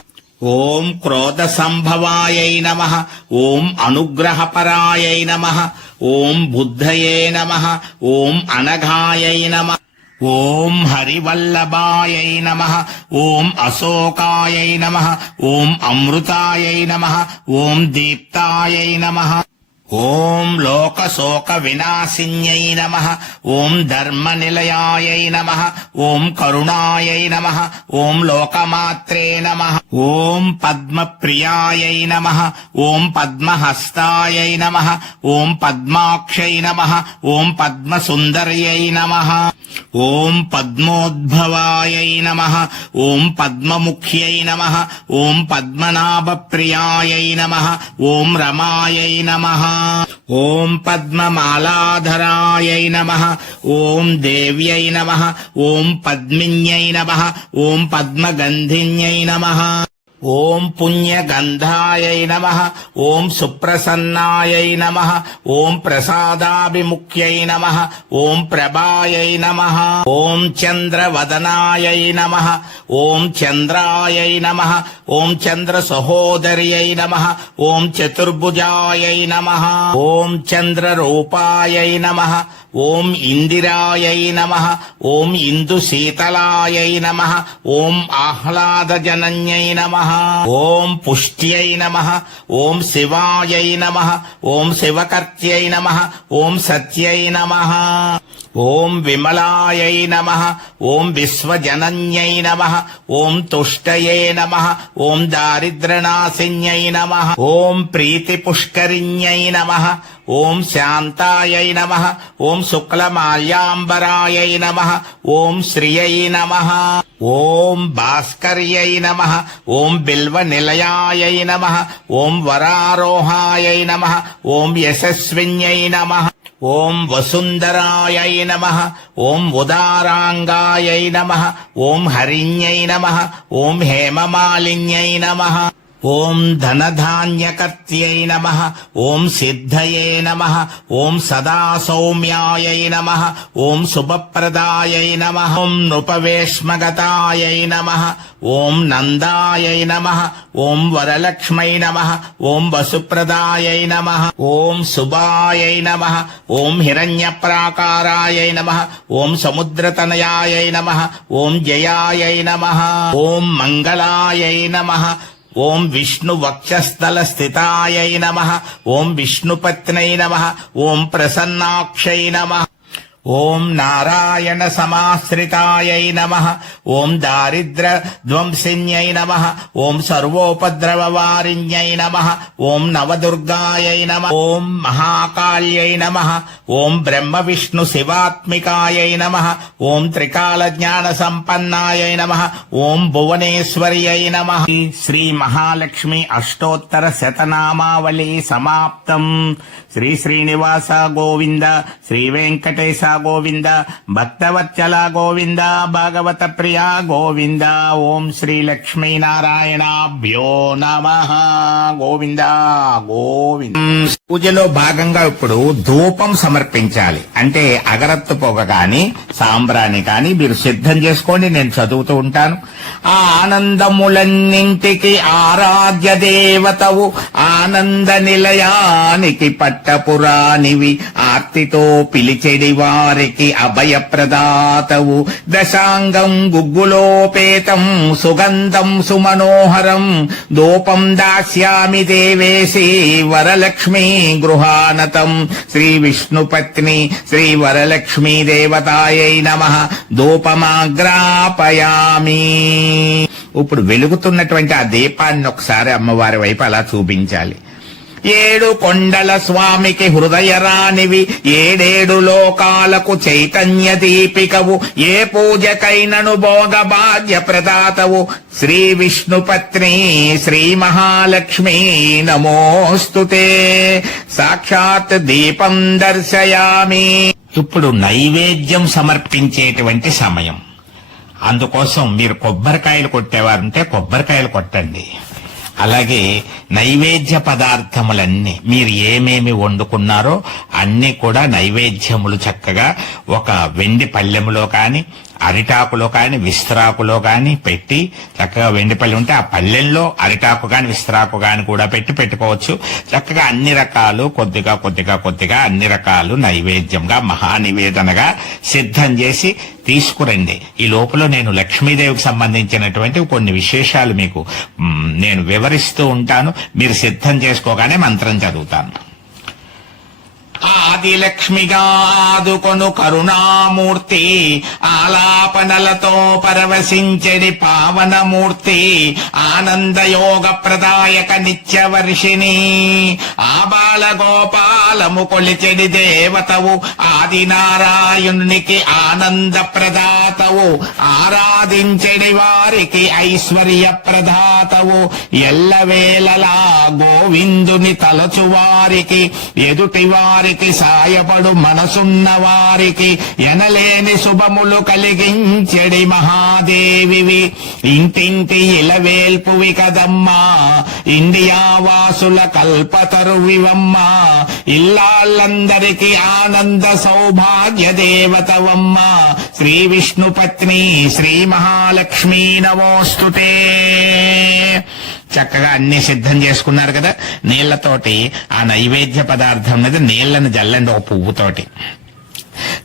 ఓం క్రోధ సంభవాయై నమః. ఓం అనుగ్రహపరాయై నమః. ఓం బుద్ధయే నమః. ఓం అనఘాయై నమః. ఓం హరివల్లభాయై నమః. ఓం అశోకాయై నమః. ఓం అమృతాయై నమః. ఓం దీప్తాయై నమః. ఓం లోకశోక వినాశిన్యై నమః. ఓం ధర్మనిలయాయై నమః. ఓం కరుణాయై నమః. ఓం లోకమాత్రే నమః. ఓం పద్మప్రియాయై నమః. ఓం పద్మహస్తాయై నమః. ఓం పద్మాక్షై నమః. ఓం పద్మసుందర్యై నమః. ఓం పద్మోద్భవాయై నమః. ఓం పద్మముఖ్యై నమః. ఓం పద్మనాభప్రియాయై నమః. ఓం రమాయై నమః. ఓం పద్మమాలాధరాయై నమః. ఓం దేవ్యై నమః. ఓం పద్మిన్యై నమః. ఓం పద్మగంధిన్యై నమః. ఓం పుణ్యగంధాయై నమః. ఓం సుప్రసన్నాయై నమః. ఓం ప్రసాదాభిముఖ్యై నమః. ఓం ప్రభాయై నమః. ఓం చంద్రవదనాయై నమః. ఓం చంద్రాయై నమః. ఓం చంద్ర సహోదర్యై నమః. ఓం చతుర్భుజాయై నమః. ఓం చంద్రరూపాయై నమః. ఓం ఇందిరాయై నమః. ఓం ఇందుశీతలాయై నమః. ఓం ఆహ్లాదజనన్యై నమః. ఓం పుష్ట్యై నమః. ఓం శివాయై నమః. ఓం శివకర్త్యై నమః. ఓం సత్యై నమః. ఓం విమలాయై నమః. ఓం విశ్వజనన్యై నమః. ఓం తుష్టయే నమః. ఓం దారిద్ర్యనాశిన్యై నమః. ఓం ప్రీతిపుష్కరిణ్యై నమః. ఓం శాంతాయై నమః. ఓం శుక్లమాల్యాంబరాయై నమః. ఓం శ్రియై నమః. ఓం భాస్కర్యై నమః. ఓం బిల్వనిలయాయై నమః. ఓం వరారోహాయై నమః. ఓం యశస్విన్యై నమః. ఓం వసుంధరాయై నమః, ఓం ఉదారాంగాయై నమః, ఓం హరిణ్యై నమః, ఓం హేమమాలిన్యై నమః, ఓం ధనధాన్యకర్త్యై నమః, ఓం సిద్ధయే నమః, ఓం సదా సౌమ్యాయై నమః, ఓం శుభప్రదాయై నమః, ఓం నృపవేష్మగతాయై నమః, ఓం నందాయై నమః, ఓం వరలక్ష్మై నమః, ఓం వసుప్రదాయై నమః, ఓం శుభాయై నమః, ఓం హిరణ్యప్రాకారాయై నమః, ఓం సముద్రతనయాయై నమః, ఓం జయాయై నమః, ఓం మంగళాయై నమః, ఓం విష్ణు వక్షస్థల స్థితాయై నమః, ఓం విష్ణుపత్నై నమః, ఓం ప్రసన్నాక్షై నమః, ఓం నారాయణ సమాశ్రితాయై నమః, ఓం దారిద్ర ధ్వంసిన్యై నమః, ఓం సర్వోపద్రవవారిణ్యై నమః, ఓం నవదుర్గాయై నమః, ఓం మహాకాళ్యై నమః, ఓం బ్రహ్మ విష్ణు శివాత్మికాయై నమః, ఓం త్రికాల జ్ఞాన సంపన్నాయై నమః, ఓం భువనేశ్వర్యై నమః. శ్రీ మహాలక్ష్మి అష్టోత్తర శతనామావళి సమాప్తం. శ్రీ శ్రీనివాస గోవింద, శ్రీ వెంకటేశ గోవింద, భక్తవత్సల గోవింద, భాగవత ప్రియ గోవింద. ఓం శ్రీ లక్ష్మీనారాయణాభ్యో నమః. గోవింద గోవింద. పూజలో భాగంగా ఇప్పుడు ధూపం సమర్పించాలి. అంటే అగరత్తు పొగ కాని సాంబ్రాణి కాని మీరు సిద్ధం చేసుకోండి, నేను చదువుతూ ఉంటాను. ఆనందములన్నింటికి ఆరాధ్య దేవతవు, ఆనంద నిలయానికి పట్టపురానివి, ఆర్తితో పిలిచెడి వారికి అభయప్రదాతవు. దశాంగం గుగ్గులోపేతం సుగంధం సుమనోహరం, ధూపం దాస్యామి దేవేశి వరలక్ష్మీ గృహానతం. శ్రీ విష్ణుపత్ని శ్రీ వరలక్ష్మీ దేవతాయై నమః. ధూపమాగ్రాపయామి. ఇప్పుడు వెలుగుతున్నటువంటి ఆ దీపాన్ని ఒకసారి అమ్మవారి వైపు అలా చూపించాలి. ఏడు కొండల స్వామికి హృదయరానివి, ఏడేడు లోకాలకు చైతన్య దీపికవు, ఏ పూజకైనను భోగ భాగ్య ప్రదాతవు. శ్రీ విష్ణుపత్ని శ్రీ మహాలక్ష్మి నమోస్తుతే. సాక్షాత్ దీపం దర్శయామి. ఇప్పుడు నైవేద్యం సమర్పించేటువంటి సమయం. అందుకోసం మీరు కొబ్బరికాయలు కొట్టేవారుంటే కొబ్బరికాయలు కొట్టండి. అలాగే నైవేద్య పదార్థములన్నీ మీరు ఏమేమి వండుకున్నారో అన్ని కూడా నైవేద్యములు చక్కగా ఒక వెండి పళ్ళెములో కాని, అరిటాకులో కాని, విస్తరాకులో కాని పెట్టి, చక్కగా వెండి పళ్ళెం ఉంటే ఆ పళ్ళెంలో అరిటాకు కాని విస్తరాకు కాని కూడా పెట్టుకోవచ్చు. చక్కగా అన్ని రకాలు కొద్దిగా కొద్దిగా కొద్దిగా అన్ని రకాలు నైవేద్యంగా మహానివేదనగా సిద్ధం చేసి తీసుకురండి. ఈ లోపల నేను లక్ష్మీదేవికి సంబంధించినటువంటి కొన్ని విశేషాలు మీకు నేను వివరిస్తూ ఉంటాను. మీరు సిద్ధం చేసుకోగానే మంత్రం చదువుతాను. ఆదిలక్ష్మిగా ఆదుకొను కరుణామూర్తి, ఆలాపనలతో పరవశించెడి పావనమూర్తి, ఆనందయోగ ప్రదాయక నిత్యవర్షిణి, ఆబాల గోపాలము కొలిచెడి దేవతవు, ఆదినారాయణునికి ఆనంద ప్రదాతవు, ఆరాధించెడి వారికి ఐశ్వర్య ప్రదాతవు, ఎల్లవేళలా గోవిందుని తలచువారికి, ఎదుటి వారికి సాయపడు మనసున్న వారికి, ఎనలేని శుభములు కలిగించెడి మహాదేవివి, ఇంటింటి ఇలవేల్పువి కదమ్మా, ఇండియా వాసుల కల్పతరువివమ్మా, ఇల్లాళ్ళందరికీ ఆనంద సౌభాగ్య దేవతవమ్మా. శ్రీ విష్ణుపత్ని శ్రీ మహాలక్ష్మీ నమోస్తుతే. చక్కగా అన్ని సిద్ధం చేసుకున్నారు కదా. నీళ్లతోటి ఆ నైవేద్య పదార్థం మీద నీళ్లను జల్లండి ఒక పువ్వుతోటి.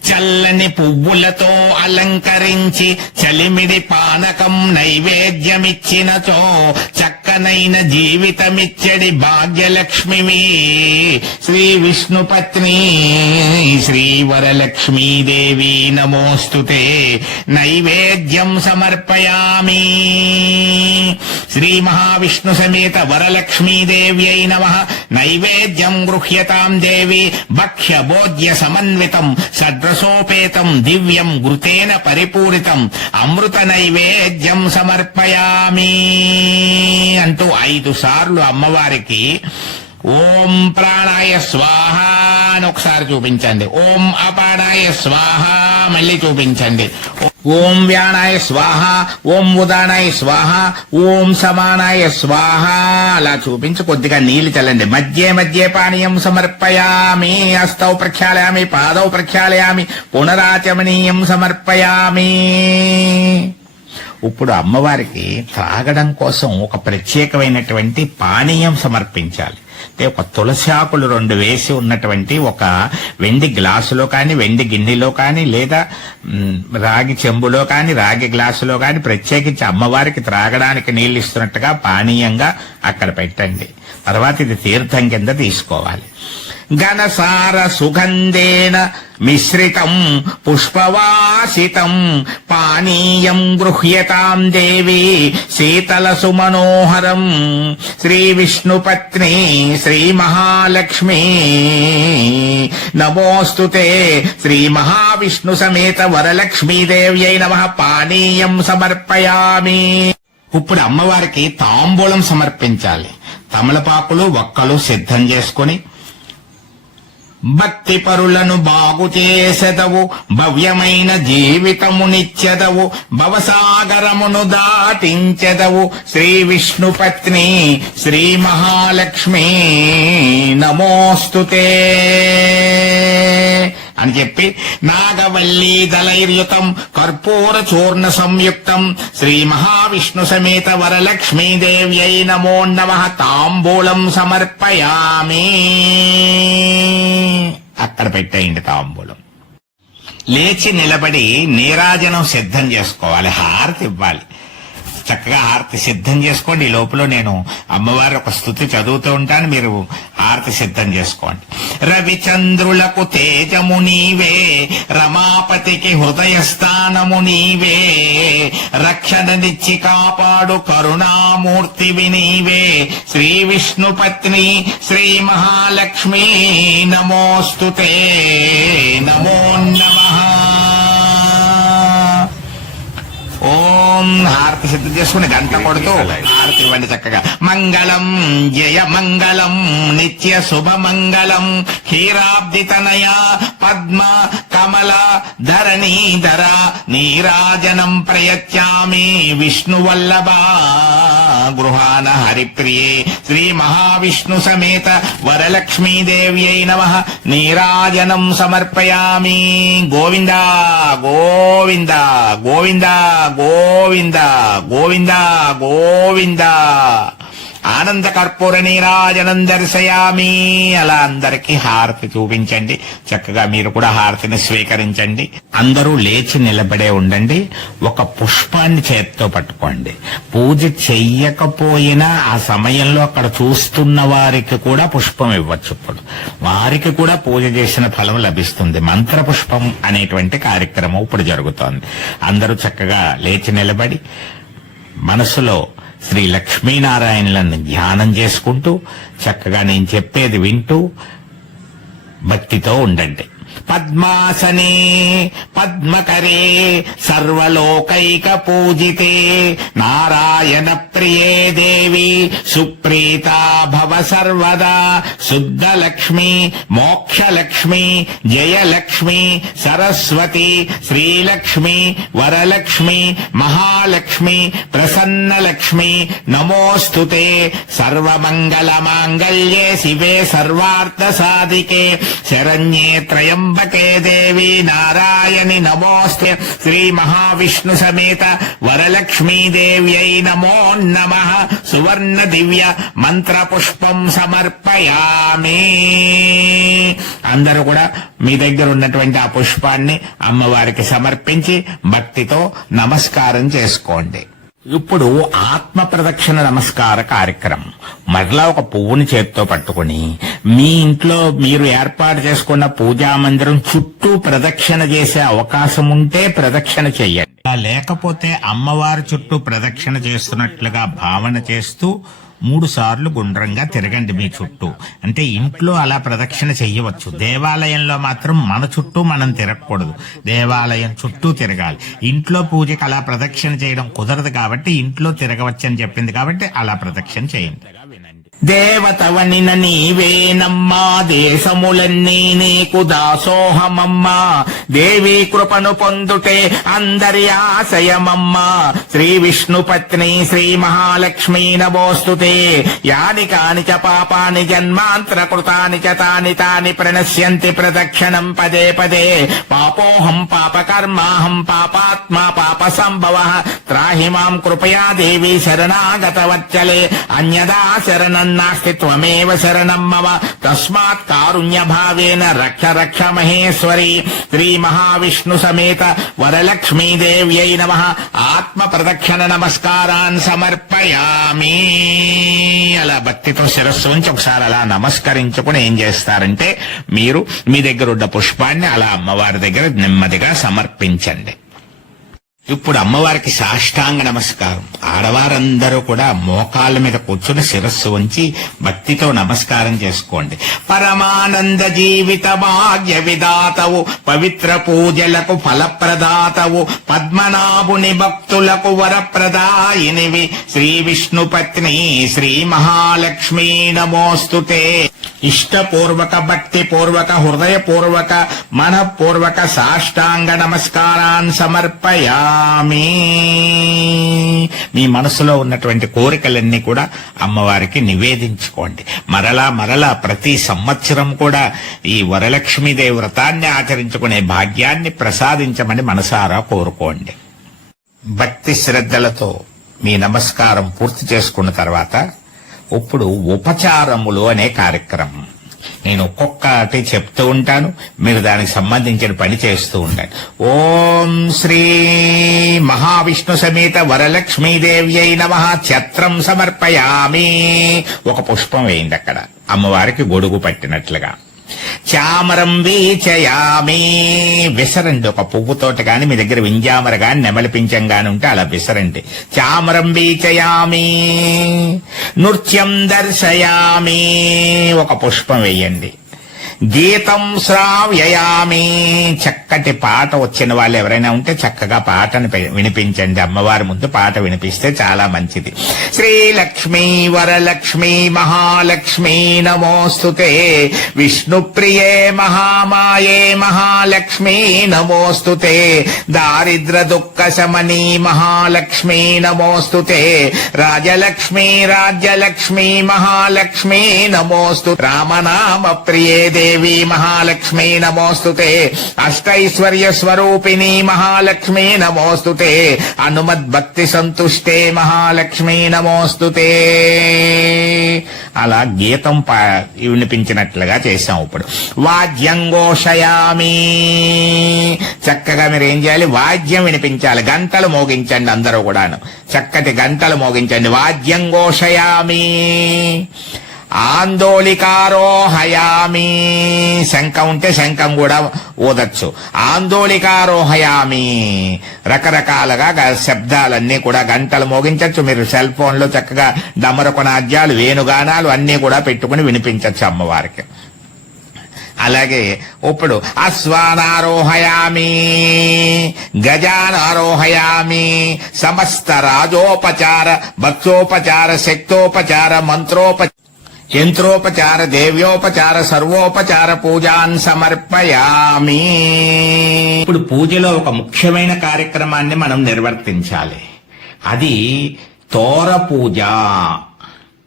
చల్లని పువ్వులతో అలంకరించి చలిమిడి పానకం నైవేద్యమిచ్చినచో చక్కనైన జీవితమిచ్చడి భాగ్యలక్ష్మివి. శ్రీ విష్ణుపత్ని శ్రీ వరలక్ష్మీదేవి నమోస్తుతే. నైవేద్యం సమర్పయామి. శ్రీ మహావిష్ణు సమేత వరలక్ష్మీదేవ్యై నమః. నైవేద్యం గృహ్యతాం దేవి. భక్ష్య భోజ్య సమన్వితం షడ్రసోపేతం దివ్యం ఘృతేన పరిపూరితం అమృత నైవేద్యం సమర్పయామి అంటూ 5 సార్లు అమ్మవారికి ఓం ప్రాణాయ స్వాహ, అని ఒకసారి చూపించండి. ఓం అపానాయ స్వాహ మళ్ళీ చూపించండి. ఓం వ్యానాయ స్వాహ, ఓం ఉదానాయ స్వాహ, ఓం సమానాయ స్వాహ అలా చూపించి కొద్దిగా నీళ్లు చల్లండి. మధ్య మధ్య పానీయం సమర్పయామి, హస్తౌ ప్రక్షాళయామి, పాదౌ ప్రక్షాళయామి, పునరాచమనీయం సమర్పయామి. ఇప్పుడు అమ్మవారికి త్రాగడం కోసం ఒక ప్రత్యేకమైనటువంటి పానీయం సమర్పించాలి. అంటే ఒక తులసి ఆకులు 2 వేసి ఉన్నటువంటి ఒక వెండి గ్లాసులో కానీ, వెండి గిన్నెలో కానీ, లేదా రాగి చెంబులో కానీ, రాగి గ్లాసులో కానీ ప్రత్యేకించి అమ్మవారికి త్రాగడానికి నీళ్లు ఇస్తున్నట్టుగా పానీయంగా అక్కడ పెట్టండి. తర్వాత ఇది తీర్థం కింద తీసుకోవాలి. ఘనసార సుగంధేన మిశ్రితం పుష్పవాసితం పానీయం గృహ్యతాం దేవి శీతల సుమనోహరం శ్రీ విష్ణుపత్ని శ్రీ మహాలక్ష్మి నమోస్తుతే శ్రీ మహావిష్ణు సమేత వరలక్ష్మీదేవ్యై నమః. పానీయం సమర్పయామి. ఇప్పుడు అమ్మవారికి తాంబూలం సమర్పించాలి. తమలపాకులు, వక్కలు సిద్ధం చేసుకుని భక్తి పరులను బాగు చేసెదవు, భవ్యమైన జీవితమునిచ్చెదవు, భవసాగరమును దాటించెదవు శ్రీ విష్ణుపత్ని శ్రీ మహాలక్ష్మి నమోస్తుతే అని చెప్పి నాగవల్లీ దళైర్యుతం కర్పూర చూర్ణ సంయుక్తం శ్రీ మహావిష్ణు సమేత వరలక్ష్మీదేవ్యై నమో నమః తాంబూలం సమర్పయామి. అక్కడ పెట్టేయండి తాంబూలం. లేచి నిలబడి నీరాజనం సిద్ధం చేసుకోవాలి, హారతి ఇవ్వాలి. చక్కగా హారతి సిద్ధం చేసుకోండి. ఈ లోపల నేను అమ్మవారి ఒక స్తుతి చదువుతూ ఉంటాను, మీరు హారతి సిద్ధం చేసుకోండి. రవిచంద్రులకు తేజము నీవే, రమాపతికి హృదయస్థానము నీవే, రక్షణనిచ్చి కాపాడు కరుణామూర్తివి నీవే శ్రీ విష్ణుపత్ని శ్రీ మహాలక్ష్మి నమోస్తుతే నమో నమః. ఓం హారతి సిద్ధం చేసుకుని గంట కొడుతూ హారతి ఇవ్వండి చక్కగా. మంగళం జయ మంగళం నిత్య శుభ మంగళం క్షీరాబ్ది తనయ పద్మ కమల ధరణీధర నీరాజనం ప్రయచ్చామి విష్ణువల్లభ గృహాన హరిప్రియే శ్రీ మహావిష్ణు సమేత వరలక్ష్మీదేవ్యై నమః. నీరాజనం సమర్పయామి. గోవింద గోవింద గోవింద గోవింద గోవింద గోవింద. ఆనంద కర్పూర నీరాజనం దర్శయామి. అలా అందరికీ హారతి చూపించండి. చక్కగా మీరు కూడా హారతిని స్వీకరించండి. అందరూ లేచి నిలబడే ఉండండి. ఒక పుష్పాన్ని చేత్తో పట్టుకోండి. పూజ చెయ్యకపోయినా ఆ సమయంలో అక్కడ చూస్తున్న వారికి కూడా పుష్పం ఇవ్వచ్చు. ఇప్పుడు వారికి కూడా పూజ చేసిన ఫలం లభిస్తుంది. మంత్ర పుష్పం అనేటువంటి కార్యక్రమం ఇప్పుడు జరుగుతోంది. అందరూ చక్కగా లేచి నిలబడి మనసులో శ్రీ లక్ష్మీనారాయణులను ధ్యానం చేసుకుంటూ చక్కగా నేను చెప్పేది వింటూ భక్తితో ఉండండి. పద్మాసనే పద్మకరే సర్వలోకైక పూజితే నారాయణ ప్రియే దేవి సుప్రీతా భవ సర్వదా శుద్ధలక్ష్మి మోక్షలక్ష్మి జయలక్ష్మి సరస్వతి శ్రీలక్ష్మి వరలక్ష్మి మహాలక్ష్మి ప్రసన్నలక్ష్మి నమోస్తుతే. సర్వమంగళ మాంగళ్యే శివే సర్వార్థ సాధికే శరణ్యే త్రయంబకే దేవి నారాయణి నమోస్తే. శ్రీ మహావిష్ణు సమేత వరలక్ష్మీదేవ్యై నమో నమః. సువర్ణ దివ్య మంత్ర పుష్పం సమర్పయామి. అందరూ కూడా మీ దగ్గర ఉన్నటువంటి ఆ పుష్పాన్ని అమ్మవారికి సమర్పించి భక్తితో నమస్కారం చేసుకోండి. ఇప్పుడు ఆత్మ ప్రదక్షిణ నమస్కార కార్యక్రమం. మరలా ఒక పువ్వుని చేత్తో పట్టుకుని మీ ఇంట్లో మీరు ఏర్పాటు చేసుకున్న పూజా మందిరం చుట్టూ ప్రదక్షిణ చేసే అవకాశం ఉంటే ప్రదక్షిణ చెయ్యండి. లేకపోతే అమ్మవారి చుట్టూ ప్రదక్షిణ చేస్తున్నట్లుగా భావన చేస్తూ 3 సార్లు గుండ్రంగా తిరగండి మీ చుట్టూ. అంటే ఇంట్లో అలా ప్రదక్షిణ చెయ్యవచ్చు. దేవాలయంలో మాత్రం మన చుట్టూ మనం తిరగకూడదు, దేవాలయం చుట్టూ తిరగాలి. ఇంట్లో పూజకి అలా ప్రదక్షిణ చేయడం కుదరదు కాబట్టి ఇంట్లో తిరగవచ్చు అని చెప్పింది కాబట్టి అలా ప్రదక్షిణ చేయండి. దేవతవనిన నీవేనమ్మా, దేశములన్నీ నీకు దాసోహమమ్మా, దేవీ కృపను పొందుటే అందరి ఆశయమమ్మా, శ్రీ విష్ణు పత్ని శ్రీ మహాలక్ష్మీ నమోస్తుతే, యాని కాని చ పాపాని జన్మాంతర కృతాని చ తాని తాని ప్రణశ్యంతి ప్రదక్షిణం పదే పదే, పాపోహం పాపకర్మాహం పాపాత్మా పాప సంభవ, త్రాహి మాం కృపయా దేవి శరణాగతవచ్చలే, అన్యదా శరణం నాస్తి త్వమేవ శరణం మమ, తస్మాత్ కారుణ్య భావేన రక్ష రక్ష మహేశ్వరి, శ్రీ మహావిష్ణు సమేత వరలక్ష్మీదేవ్యై నమః. ఆత్మ ప్రదక్షిణ నమస్కారాన్ సమర్పయామి. అలా భక్తితో శిరస్సు ఉంచి ఒకసారి అలా నమస్కరించుకుని ఏం చేస్తారంటే, మీరు మీ దగ్గర ఉన్న పుష్పాన్ని అలా అమ్మవారి దగ్గర నెమ్మదిగా సమర్పించండి. ఇప్పుడు అమ్మవారికి సాష్టాంగ నమస్కారం. ఆడవారందరూ కూడా మోకాళ్ళ మీద కూర్చుని శిరస్సు ఉంచి భక్తితో నమస్కారం చేసుకోండి. పరమానంద జీవిత భాగ్య విదాతవు, పవిత్ర పూజలకు ఫలప్రదాతవు, పద్మనాభుని భక్తులకు వరప్రదాయినివి, శ్రీ విష్ణు పత్ని శ్రీ మహాలక్ష్మీ నమోస్తుతే. ఇష్టపూర్వక భక్తిపూర్వక హృదయపూర్వక మనఃపూర్వక సాష్టాంగ నమస్కారాన్ సమర్పయామి. మీ మనసులో ఉన్నటువంటి కోరికలన్నీ కూడా అమ్మవారికి నివేదించుకోండి. మరలా ప్రతి సంవత్సరం కూడా ఈ వరలక్ష్మీదేవి వ్రతాన్ని ఆచరించుకునే భాగ్యాన్ని ప్రసాదించమని మనసారా కోరుకోండి. భక్తి శ్రద్ధలతో మీ నమస్కారం పూర్తి చేసుకున్న తర్వాత ఇప్పుడు ఉపచారములు అనే కార్యక్రమం. నేను ఒక్కొక్కటి చెప్తూ ఉంటాను, మీరు దానికి సంబంధించిన పని చేస్తూ ఉండండి. ఓం శ్రీ మహావిష్ణు సమేత వరలక్ష్మీదేవ్యై నమః ఛత్రం సమర్పయామి. ఒక పుష్పం వేయండి అక్కడ, అమ్మవారికి గొడుగు పట్టినట్లుగా. చామరం వీచయామి, విసరండి. ఒక పువ్వుతోట గాని మీ దగ్గర వింజామర గాని నెమలిపించం గాని ఉంటే అలా విసరండి. చామరం వీచయామి. నృత్యం దర్శయామి, ఒక పుష్పం వేయండి. గీతం శ్రావ్యయామి, చక్కటి పాట వచ్చిన వాళ్ళు ఎవరైనా ఉంటే చక్కగా పాటను వినిపించండి. అమ్మవారి ముందు పాట వినిపిస్తే చాలా మంచిది. శ్రీలక్ష్మీ వరలక్ష్మీ మహాలక్ష్మీ నమోస్తుతే, విష్ణుప్రియే మహామాయే మహాలక్ష్మీ నమోస్తుతే, దారిద్ర దుఃఖ శమనీ మహాలక్ష్మీ నమోస్తుతే, రాజలక్ష్మీ రాజ్యలక్ష్మీ మహాలక్ష్మీ నమోస్తు, రామనామ ప్రియే దేవి మహాలక్ష్మీ నమోస్తుతే, అష్టైశ్వర్య స్వరూపిణి మహాలక్ష్మీ నమోస్తుతే, అనుమద్భక్తి సంతుష్టే మహాలక్ష్మీ నమోస్తుతే. అలా గీతం వినిపించినట్లుగా చేశాం. ఇప్పుడు వాద్యం ఘోషయామి, చక్కగా మీరు ఏం చేయాలి, వాద్యం వినిపించాలి. గంటలు మోగించండి, అందరూ కూడాను చక్కటి గంటలు మోగించండి. వాద్యం ఘోషయామి. ఆందోళికారోహయామి, శంఖం ఉంటే శంఖం కూడా ఊదచ్చు. ఆందోళికారోహయామి, రకరకాలుగా శబ్దాలన్నీ కూడా గంటలు మోగించచ్చు. మీరు సెల్ ఫోన్ లో చక్కగా డమరుకనాద్యాలు వేణుగానాలు అన్నీ కూడా పెట్టుకుని వినిపించచ్చు అమ్మవారికి. అలాగే ఇప్పుడు అశ్వానారోహయామి, గజానారోహయామి, సమస్త రాజోపచార భక్తోపచార శక్తోపచార మంత్రోపచార యంత్రోపచార దేవ్యోపచార సర్వోపచార పూజాన్ సమర్పయామి. ఇప్పుడు పూజలో ఒక ముఖ్యమైన కార్యక్రమాన్ని మనం నిర్వర్తించాలి. అది తోర పూజ,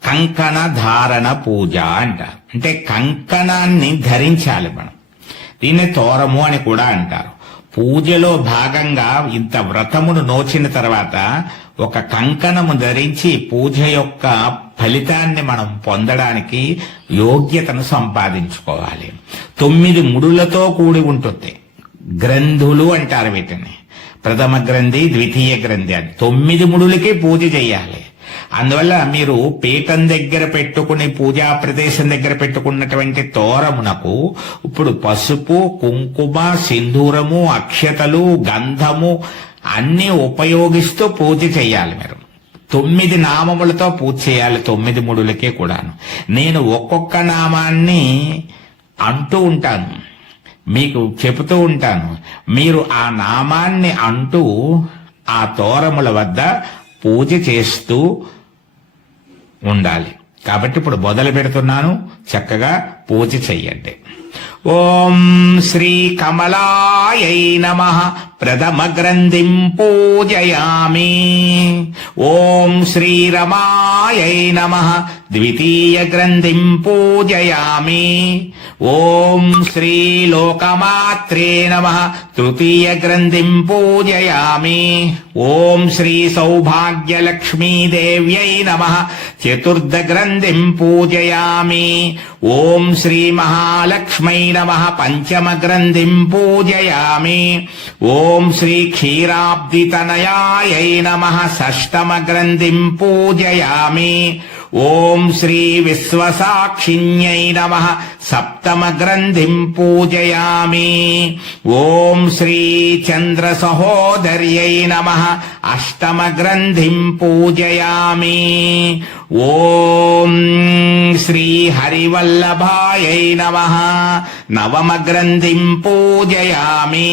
కంకణ ధారణ పూజ అంటారు. అంటే కంకణాన్ని ధరించాలి మనం. దీన్ని తోరము అని కూడా అంటారు. పూజలో భాగంగా ఇంత వ్రతమును నోచిన తర్వాత ఒక కంకణము ధరించి పూజ యొక్క ఫలితాన్ని మనం పొందడానికి యోగ్యతను సంపాదించుకోవాలి. 9 ముడులతో కూడి ఉంటుంది. గ్రంథులు అంటారు వీటిని. ప్రథమ గ్రంథి, ద్వితీయ గ్రంథి అని 9 ముడులకి పూజ చేయాలి. అందువల్ల మీరు పీఠం దగ్గర పెట్టుకుని పూజా ప్రదేశం దగ్గర పెట్టుకున్నటువంటి తోరమునకు ఇప్పుడు పసుపు, కుంకుమ, సింధూరము, అక్షతలు, గంధము అన్ని ఉపయోగిస్తూ పూజ చేయాలి. మీరు 9 నామములతో పూజ చేయాలి. 9 ముడులకే కూడాను. నేను ఒక్కొక్క నామాన్ని అంటూ ఉంటాను, మీకు చెబుతూ ఉంటాను. మీరు ఆ నామాన్ని అంటూ ఆ తోరముల వద్ద పూజ చేస్తూ ఉండాలి. కాబట్టి ఇప్పుడు మొదలు పెడుతున్నాను, చక్కగా పూజ చెయ్యండి. ఓం శ్రీ కమలాయై నమః ప్రథమ గ్రంథిం పూజయామి. ఓం శ్రీ రమాయై నమః ద్వితీయ గ్రంథిం పూజయామి. ఓం శ్రీ లోకమాత్రే నమః తృతీయ గ్రంథిం పూజయామి. ఓం శ్రీ సౌభాగ్యలక్ష్మీదేవ్యై నమః చతుర్థ గ్రంథిం పూజయామి. ఓం శ్రీ మహాలక్ష్మై నమః పంచమ గ్రంథిం పూజయామి. ఓం శ్రీ క్షీరాబ్దితనయాయై నమః షష్టమ గ్రంథిం పూజయామి. ఓం శ్రీ విశ్వసాక్షిణ్యై నమః సప్తమ గ్రంథిం పూజయామి. ఓం శ్రీ చంద్ర సహోదర్యై నమః అష్టమ గ్రంథిం పూజయామి. ఓం శ్రీ హరివల్లభాయై నమః నవమ గ్రంథిం పూజయామి.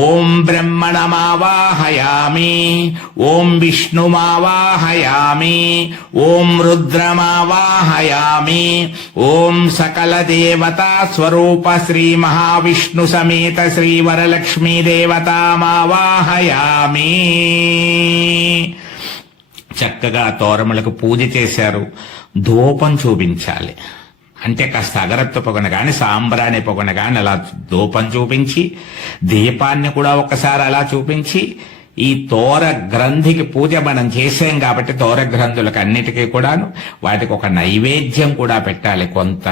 ఓం బ్రహ్మణమావాహయామి. ఓం విష్ణుమావాహయామి. ఓం రుద్రమావాహయామి. ఓం సకల దేవతా స్వరూప శ్రీ మహావిష్ణు సమేత శ్రీ వరలక్ష్మీ దేవతామావాహయామి. చక్కగా తోరములకు పూజ చేశారు. ధూపం చూపించాలి. అంటే కాస్త అగరత్వ పొగన గాని సాంబ్రాణి పొగన గాని అలా ధూపం చూపించి, దీపాన్ని కూడా ఒకసారి అలా చూపించి, ఈ తోర గ్రంథికి పూజ మనం చేసాం కాబట్టి తోర గ్రంథులకు అన్నిటికీ కూడాను వాటికి ఒక నైవేద్యం కూడా పెట్టాలి. కొంత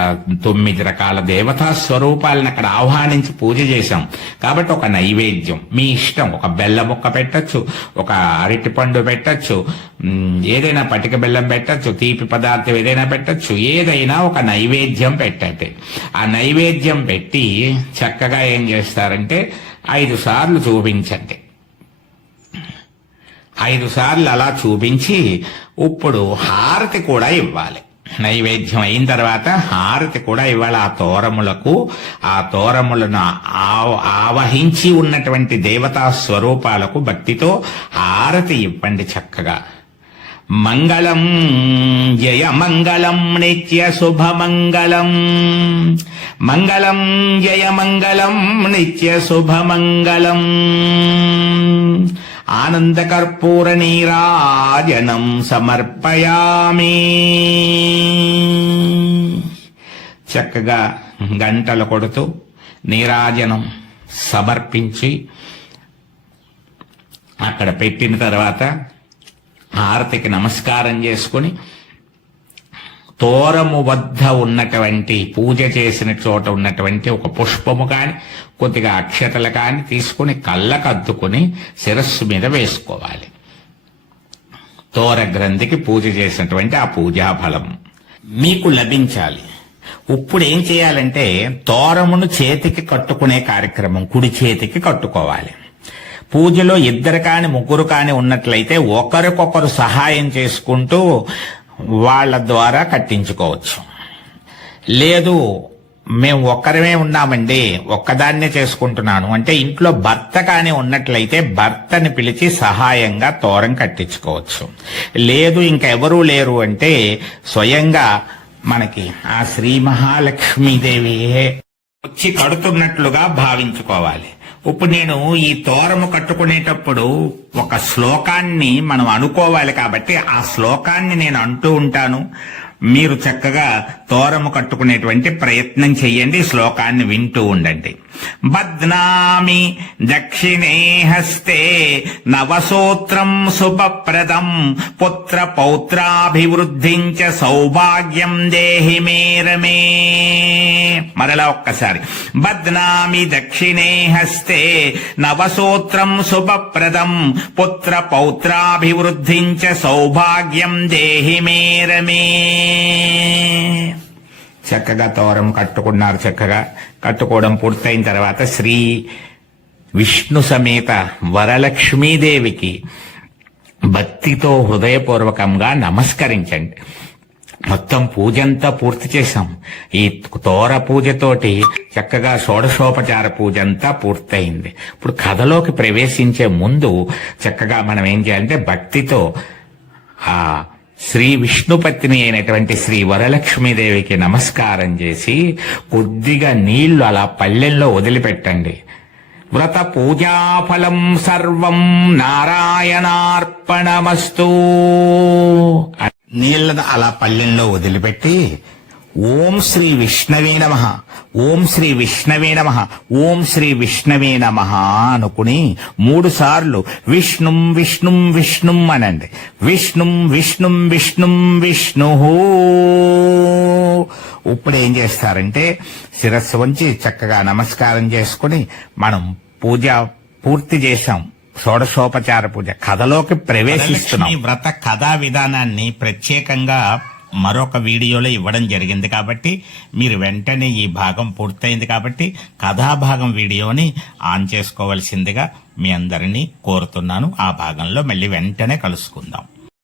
9 రకాల దేవతా స్వరూపాలను అక్కడ ఆహ్వానించి పూజ చేశాం కాబట్టి ఒక నైవేద్యం మీ ఇష్టం. ఒక బెల్ల ముక్క పెట్టచ్చు, ఒక అరటి పండు పెట్టచ్చు, ఏదైనా పటిక బెల్లం పెట్టచ్చు, తీపి పదార్థం ఏదైనా పెట్టచ్చు. ఏదైనా ఒక నైవేద్యం పెట్టండి. ఆ నైవేద్యం పెట్టి చక్కగా ఏం చేస్తారంటే 5 సార్లు చూపించండి. 5 సార్లు అలా చూపించి ఇప్పుడు హారతి కూడా ఇవ్వాలి. నైవేద్యం అయిన తర్వాత హారతి కూడా ఇవ్వాలి. ఆ తోరములకు, ఆ తోరములను ఆవహించి ఉన్నటువంటి దేవతా స్వరూపాలకు భక్తితో హారతి ఇవ్వండి చక్కగా. మంగళం జయ మంగళం నిత్య శుభమంగళం. మంగళం జయ మంగళం నిత్య శుభమంగళం. ఆనందకర్పూర నీరాజనం సమర్పయామి. చక్కగా గంటలు కొడుతూ నీరాజనం సమర్పించి అక్కడ పెట్టిన తర్వాత హారతికి నమస్కారం చేసుకుని తోరము వద్ద ఉన్నటువంటి పూజ చేసిన చోట ఉన్నటువంటి ఒక పుష్పము కాని కొద్దిగా అక్షతలు కాని తీసుకుని కళ్ళకద్దుకుని శిరస్సు మీద వేసుకోవాలి. తోర గ్రంథికి పూజ చేసినటువంటి ఆ పూజా ఫలం మీకు లభించాలి. ఇప్పుడు ఏం చేయాలంటే తోరమును చేతికి కట్టుకునే కార్యక్రమం కుడి చేతికి కట్టుకోవాలి. పూజలో 2 కాని 3 కాని ఉన్నట్లయితే ఒకరికొకరు సహాయం చేసుకుంటూ వాళ్ళ ద్వారా కట్టించుకోవచ్చు. లేదు మేము ఒక్కరమే ఉన్నామండి, ఒక్కదాన్నే చేసుకుంటున్నాను అంటే ఇంట్లో భర్త కాని ఉన్నట్లయితే భర్తని పిలిచి సహాయంగా తోరం కట్టించుకోవచ్చు. లేదు ఇంకా ఎవరూ లేరు అంటే స్వయంగా మనకి ఆ శ్రీ మహాలక్ష్మీదేవియే వచ్చి కడుతున్నట్లుగా భావించుకోవాలి. ఇప్పుడు నేను ఈ తోరము కట్టుకునేటప్పుడు ఒక శ్లోకాన్ని మనం అనుకోవాలి కాబట్టి ఆ శ్లోకాన్ని నేను అంటూ ఉంటాను. మీరు చక్కగా తోరము కట్టుకునేటువంటి ప్రయత్నం చెయ్యండి. శ్లోకాన్ని వింటూ ఉండండి. బధ్నామి దక్షిణే హస్తే నవసూత్రం శుభప్రదం పుత్ర పౌత్రాభివృద్ధిం చ సౌభాగ్యం దేహి మే రమే. మరలా ఒక్కసారి. బధ్నామి దక్షిణే హస్తే నవసూత్రం శుభప్రదం పుత్ర పౌత్రాభివృద్ధిం చ సౌభాగ్యం దేహి మే రమే. చక్కగా తోరం కట్టుకున్నారు. చక్కగా కట్టుకోవడం పూర్తయిన తర్వాత శ్రీ విష్ణు సమేత వరలక్ష్మీదేవికి భక్తితో హృదయపూర్వకంగా నమస్కరించండి. మొత్తం పూజంతా పూర్తి చేశాం. ఈ తోర పూజతోటి చక్కగా షోడశోపచార పూజ అంతా పూర్తయింది. ఇప్పుడు కథలోకి ప్రవేశించే ముందు చక్కగా మనం ఏం చేయాలంటే భక్తితో ఆ శ్రీ విష్ణుపత్ని అయినటువంటి శ్రీ వరలక్ష్మీదేవికి నమస్కారం చేసి కొద్దిగా నీళ్లు అలా పళ్ళెంలో వదిలిపెట్టండి. వ్రత పూజాఫలం సర్వం నారాయణార్పణమస్తు. నీళ్లను అలా పళ్ళెంలో వదిలిపెట్టి ఓం శ్రీ విష్ణవే నమః, ఓం శ్రీ విష్ణవే నమః, ఓం శ్రీ విష్ణవే నమః అనుకుని 3 సార్లు విష్ణుం విష్ణుం విష్ణుం అనండి. విష్ణుం విష్ణుం విష్ణుం విష్ణు. ఇప్పుడు ఏం చేస్తారంటే శిరస్సు వంచి చక్కగా నమస్కారం చేసుకుని మనం పూజ పూర్తి చేశాం. షోడశోపచార పూజ కథలోకి ప్రవేశిస్తున్నాం. వ్రత కథా విధానాన్ని ప్రత్యేకంగా మరొక వీడియోలో ఇవ్వడం జరిగింది కాబట్టి మీరు వెంటనే ఈ భాగం పూర్తయింది కాబట్టి కథాభాగం వీడియోని ఆన్ చేసుకోవలసిందిగా మీ అందరినీ కోరుతున్నాను. ఆ భాగంలో మళ్ళీ వెంటనే కలుసుకుందాం.